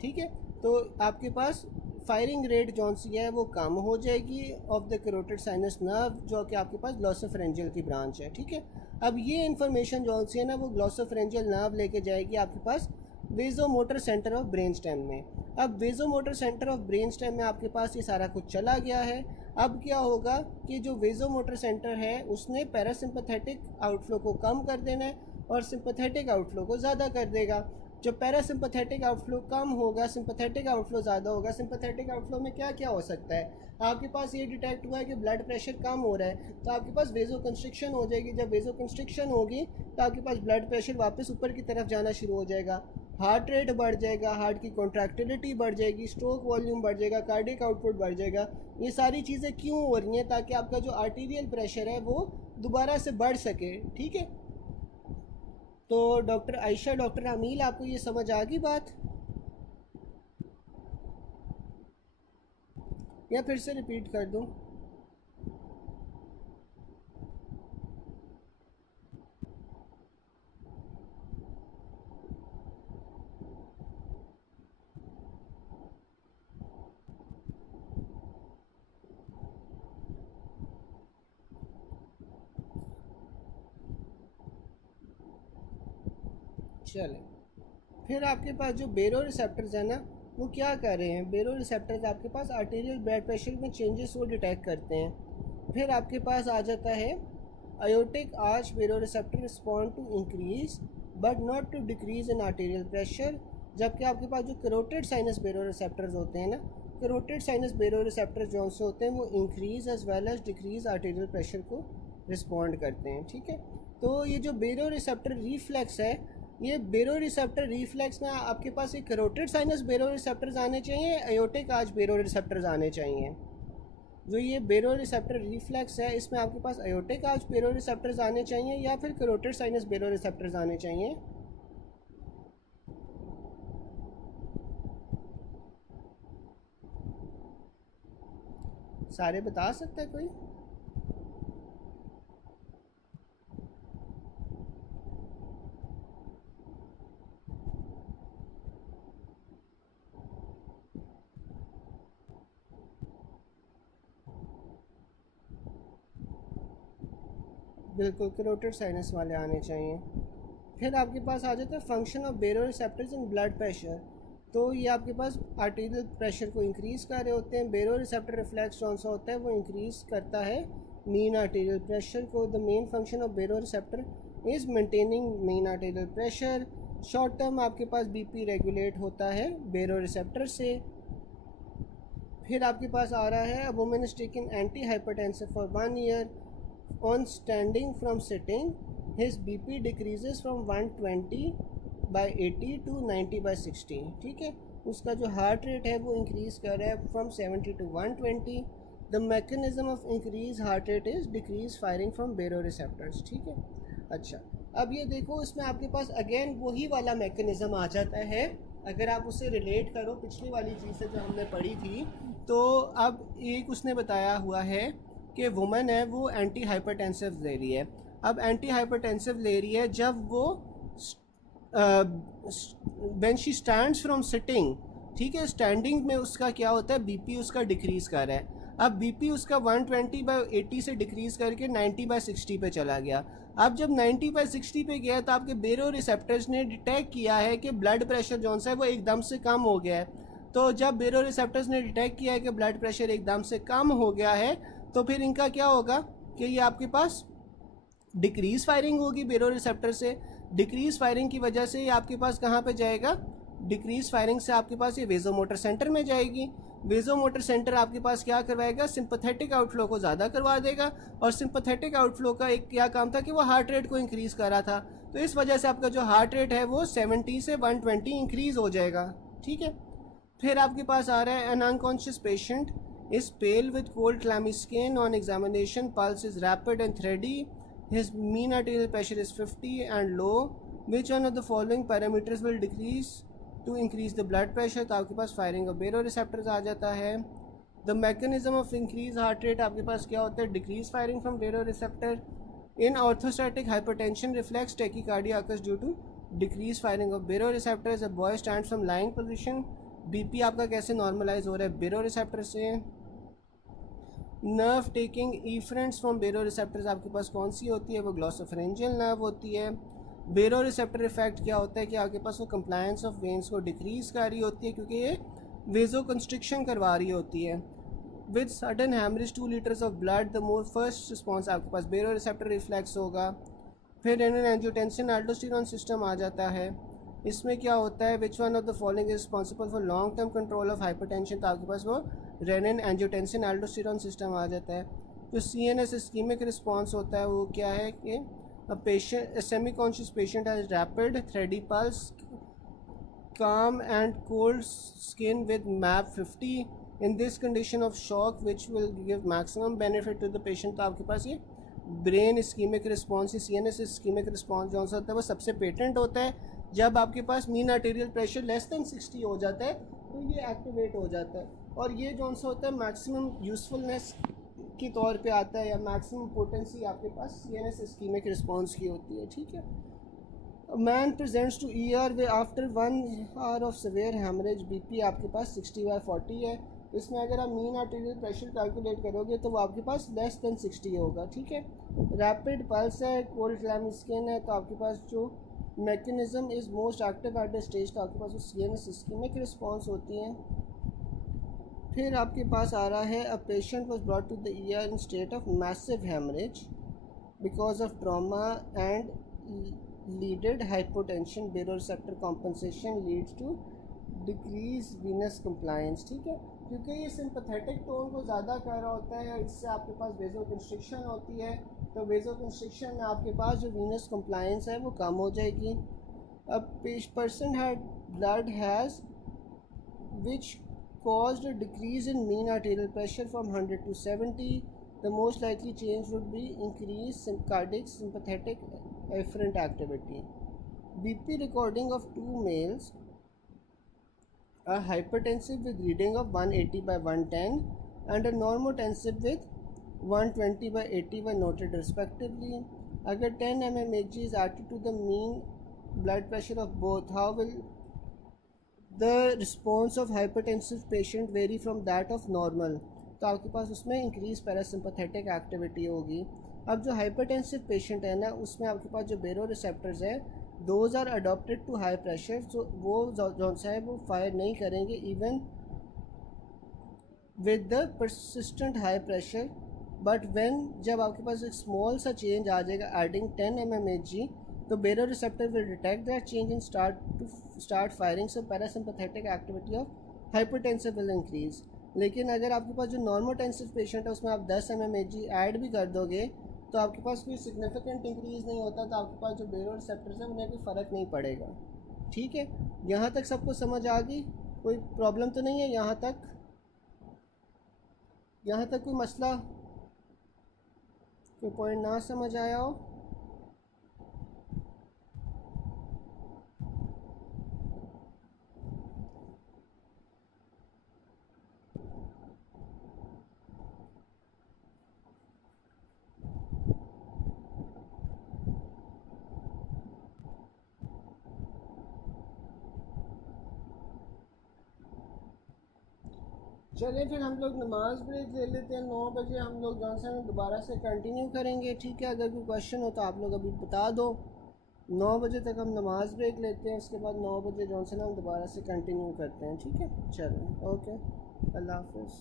ठीक है। तो आपके पास फायरिंग रेट जौन सी है वो कम हो जाएगी of the carotid sinus nerve जो कि आपके पास ग्लॉसोफेरेंजियल की ब्रांच है, ठीक है। अब ये इन्फॉर्मेशन जौन सी है ना वो ग्लॉसोफेरेंजियल नर्व लेके जाएगी आपके पास vasomotor centre of brain stem में। अब vasomotor centre of brain stem में आपके पास ये सारा कुछ चला गया है। अब क्या होगा कि जो वेजोमोटर सेंटर है उसने पैरासिम्पथेटिक आउटफ्लो को कम कर देना है और सिंपैथेटिक आउटफ्लो को ज़्यादा कर देगा। जब पैरासिम्पथेटिक आउटफ्लो कम होगा, सिंपैथेटिक आउटफ्लो ज़्यादा होगा। सिंपैथेटिक आउटफ्लो में क्या क्या हो सकता है, आपके पास ये डिटेक्ट हुआ है कि ब्लड प्रेशर कम हो रहा है तो आपके पास वेजो कंस्ट्रिक्शन हो जाएगी। जब वेजो कंस्ट्रिक्शन होगी तो आपके पास ब्लड प्रेशर वापस ऊपर की तरफ जाना शुरू हो जाएगा, हार्ट रेट बढ़ जाएगा, हार्ट की कॉन्ट्रैक्टिलिटी बढ़ जाएगी, स्ट्रोक वॉल्यूम बढ़ जाएगा, कार्डिक आउटपुट बढ़ जाएगा। ये सारी चीज़ें क्यों हो रही हैं, ताकि आपका जो आर्टीरियल प्रेशर है वो दोबारा से बढ़ सके, ठीक है। तो डॉक्टर आयशा, डॉक्टर अमील, आपको ये समझ आ गई बात या फिर से रिपीट कर दूं? चले, फिर आपके पास जो बेरो रिसेप्टर्स है ना वो क्या कर रहे हैं, बेरो रिसेप्टर्स आपके पास आर्टेरियल ब्लड प्रेशर में चेंजेस वो डिटेक्ट करते हैं। फिर आपके पास आ जाता है aortic arch baroreceptor respond to increase but not to decrease in arterial pressure। जबकि आपके पास जो कैरोटिड साइनस बेरोरिसेप्टर्स होते हैं ना, कैरोटिड साइनस बेरोरिसेप्टर्स जो से होते हैं वो increase as well as decrease arterial pressure को रिस्पॉन्ड करते हैं, ठीक है। तो ये जो बेरोरिसेप्टर रिफ्लेक्स है, ये बेरोरिसेप्टर रिफ्लेक्स में आपके पास एक कैरोटिड साइनस बेरोरिसेप्टर्स आने चाहिए, एयोटिक आर्च बेरोरिसेप्टर्स आने चाहिए। जो ये बेरोरिसेप्टर रिफ्लेक्स है इसमें आपके पास एयोटिक आर्च बेरोरिसेप्टर्स आने चाहिए या फिर कैरोटिड साइनस बेरोरिसेप्टर्स आने चाहिए। सारे बता सकते हैं कोई? बिल्कुल कैरोटिड साइनस वाले आने चाहिए। फिर आपके पास आ जाता है function of baroreceptors in blood pressure. तो ये आपके पास आर्टीरियल प्रेशर को इंक्रीज़ कर रहे होते हैं। बेरोरिसेप्टर रिफ्लेक्स कौन सा होता है, वो इंक्रीज़ करता है मीन आर्टीरियल प्रेशर को। The main function of baroreceptor is maintaining mean arterial pressure. Short term आपके पास बीपी रेगुलेट होता है बेरोरिसेप्टर से। फिर आपके पास आ रहा है, a woman is taken antihypertensive for 1 year. On standing from sitting his BP decreases from 120/80 to 90/60, ठीक है। उसका जो हार्ट रेट है वो इंक्रीज़ कर रहा है from 70 to 120। The mechanism of increase heart rate is decrease firing from baroreceptors, ठीक है। अच्छा, अब ये देखो इसमें आपके पास अगेन वही वाला मैकेनिज्म आ जाता है। अगर आप उसे रिलेट करो पिछली वाली चीज़ से जो हमने पढ़ी थी, तो अब एक उसने बताया हुआ है कि वुमेन है वो एंटी हाइपरटेंसिव ले रही है। अब एंटी हाइपरटेंसिव ले रही है जब वो when she stands from sitting, ठीक है। स्टैंडिंग में उसका क्या होता है, बीपी उसका डिक्रीज़ कर रहा है। अब बीपी उसका 120/80 से डिक्रीज करके 90/60 पे चला गया। अब जब 90/60 पे गया तो आपके बेरो रिसेप्टर्स ने डिटेक्ट किया है कि ब्लड प्रेशर जो है वो एकदम से कम हो गया है। तो जब बेरो रिसेप्टर्स ने डिटेक्ट किया है कि ब्लड प्रेशर एकदम से कम हो गया है, तो फिर इनका क्या होगा कि ये आपके पास डिक्रीज फायरिंग होगी बेरो रिसेप्टर से। डिक्रीज फायरिंग की वजह से ये आपके पास कहाँ पे जाएगा, डिक्रीज फायरिंग से आपके पास ये वेजो मोटर सेंटर में जाएगी। वेजो मोटर सेंटर आपके पास क्या करवाएगा, सिंपैथेटिक आउटफ्लो को ज़्यादा करवा देगा। और सिंपैथेटिक आउटफ्लो का एक क्या काम था कि वो हार्ट रेट को इंक्रीज़ कर रहा था। तो इस वजह से आपका जो हार्ट रेट है वो 70 से 120 इंक्रीज़ हो जाएगा। ठीक है। फिर आपके पास आ रहा है an unconscious patient is pale with cold clammy skin on examination, pulse is rapid and thready, his mean arterial pressure is 50 and low, which one of the following parameters will decrease to increase the blood pressure. तो आपके पास firing of बेरो receptors आ जाता है। The mechanism of increase heart rate आपके पास क्या होता है, decrease firing from baroreceptor. In orthostatic hypertension reflex tachycardia occurs due to decrease firing of बेरो receptors. A boy stand from lying position, BP आपका कैसे नॉर्मलाइज हो रहा है, बेरो रिसेप्टर से। Nerve taking efferents from baro receptors आपके पास कौन सी होती है, वो ग्लॉसोफरेंजियल नर्व होती है। बेरो रिसेप्टर इफेक्ट क्या होता है कि आपके पास वो कंप्लायंस ऑफ वेन्स को डिक्रीज कर रही होती है क्योंकि ये वेजो कंस्ट्रिक्शन करवा रही होती है। With sudden haemorrhage 2 litres of blood, the more first response आपके पास बेरो रिसेप्टर रिफ्लेक्स होगा। फिर रेनिन एंजियोटेंसिन एल्डोस्टेरॉन सिस्टम आ जाता है। इसमें क्या होता है, विच one of the following is responsible for long term control of hypertension. तो आपके पास वो रेनिन एंजियोटेंसिन एल्डोस्टेरॉन सिस्टम आ जाता है। जो CNS इस्कीमिक रिस्पॉन्स होता है वो क्या है कि a semi-conscious patient has rapid, thready pulse, calm and cold skin with MAP 50. In this condition of shock, which will give maximum benefit to the patient, तो आपके पास ये brain ischaemic response, CNS ischaemic response जो होता है वो सबसे patent होता है जब आपके पास mean arterial pressure less than 60 हो जाता है, तो ये एक्टिवेट हो जाता है। और ये जो सा होता है मैक्सिमम यूज़फुलनेस के तौर पे आता है, या मैक्सिमम पोटेंसी आपके पास CNS इस्कीमिक रिस्पॉन्स की होती है। ठीक है। Man presents to ER way after 1 hour of severe haemorrhage, BP आपके पास 60/40 है। इसमें अगर आप मीन आर्टेरियल प्रेशर कैलकुलेट करोगे तो वो आपके पास लेस देन 60 होगा। ठीक है। रैपिड पल्स है, कोल्ड क्लैमी स्किन है, तो आपके पास जो mechanism is most active at the stage, तो आपके पास वो CNS इस्कीमिक रिस्पॉन्स होती हैं। फिर आपके पास आ रहा है, a patient was brought to the ER in state of massive haemorrhage because of trauma and leaded hypotension, baro receptor compensation leads to decrease venous compliance. ठीक है। क्योंकि ये सिंपैथेटिक टोन को ज़्यादा कर रहा होता है, इससे आपके पास वेजो कंस्ट्रिक्शन होती है, तो वेजो कंस्ट्रिक्शन में आपके पास जो वीनस कंप्लायंस है वो कम हो जाएगी। अब person had blood has which caused a decrease in mean arterial pressure from 100 to 70, the most likely change would be increased cardiac sympathetic efferent activity. BP recording of 2 males, a hypertensive with reading of 180/110 and a normotensive with 120/80 were noted respectively. Agar 10 mmHg is added to the mean blood pressure of both, how will the response of hypertensive patient vary from that of normal? तो आपके पास उसमें increase parasympathetic activity होगी। अब जो hypertensive patient है ना, उसमें आपके पास जो बेरो रिसेप्टर्स हैं those are adapted to high pressure, तो वो जो सा है वो फायर नहीं करेंगे even with the persistent high pressure. But when जब आपके पास एक स्मॉल सा चेंज आ जाएगा एडिंग 10 mmHg, तो बेरो receptor will detect that change and start firing, so parasympathetic activity of hypertensive will increase. लेकिन अगर आपके पास जो नॉर्मोटेंसिव पेशेंट है उसमें आप 10 mmHg ऐड भी कर दोगे तो आपके पास कोई सिग्निफिकेंट इंक्रीज़ नहीं होता, तो आपके पास जो बेरो रिसेप्टर्स हैं उन्हें कोई फ़र्क नहीं पड़ेगा। ठीक है। यहाँ तक सबको समझ आ गई, कोई प्रॉब्लम तो नहीं है यहाँ तक? यहाँ तक कोई मसला, कोई पॉइंट ना समझ आया हो? चलें फिर हम लोग नमाज ब्रेक ले लेते हैं। 9 बजे हम लोग जॉनसन में दोबारा से कंटिन्यू करेंगे, ठीक है। अगर कोई क्वेश्चन हो तो आप लोग अभी बता दो। 9 बजे तक हम नमाज ब्रेक लेते हैं, उसके बाद 9 बजे जॉनसन हम दोबारा से कंटिन्यू करते हैं, ठीक है। चलें, ओके, अल्लाह हाफ़िज़।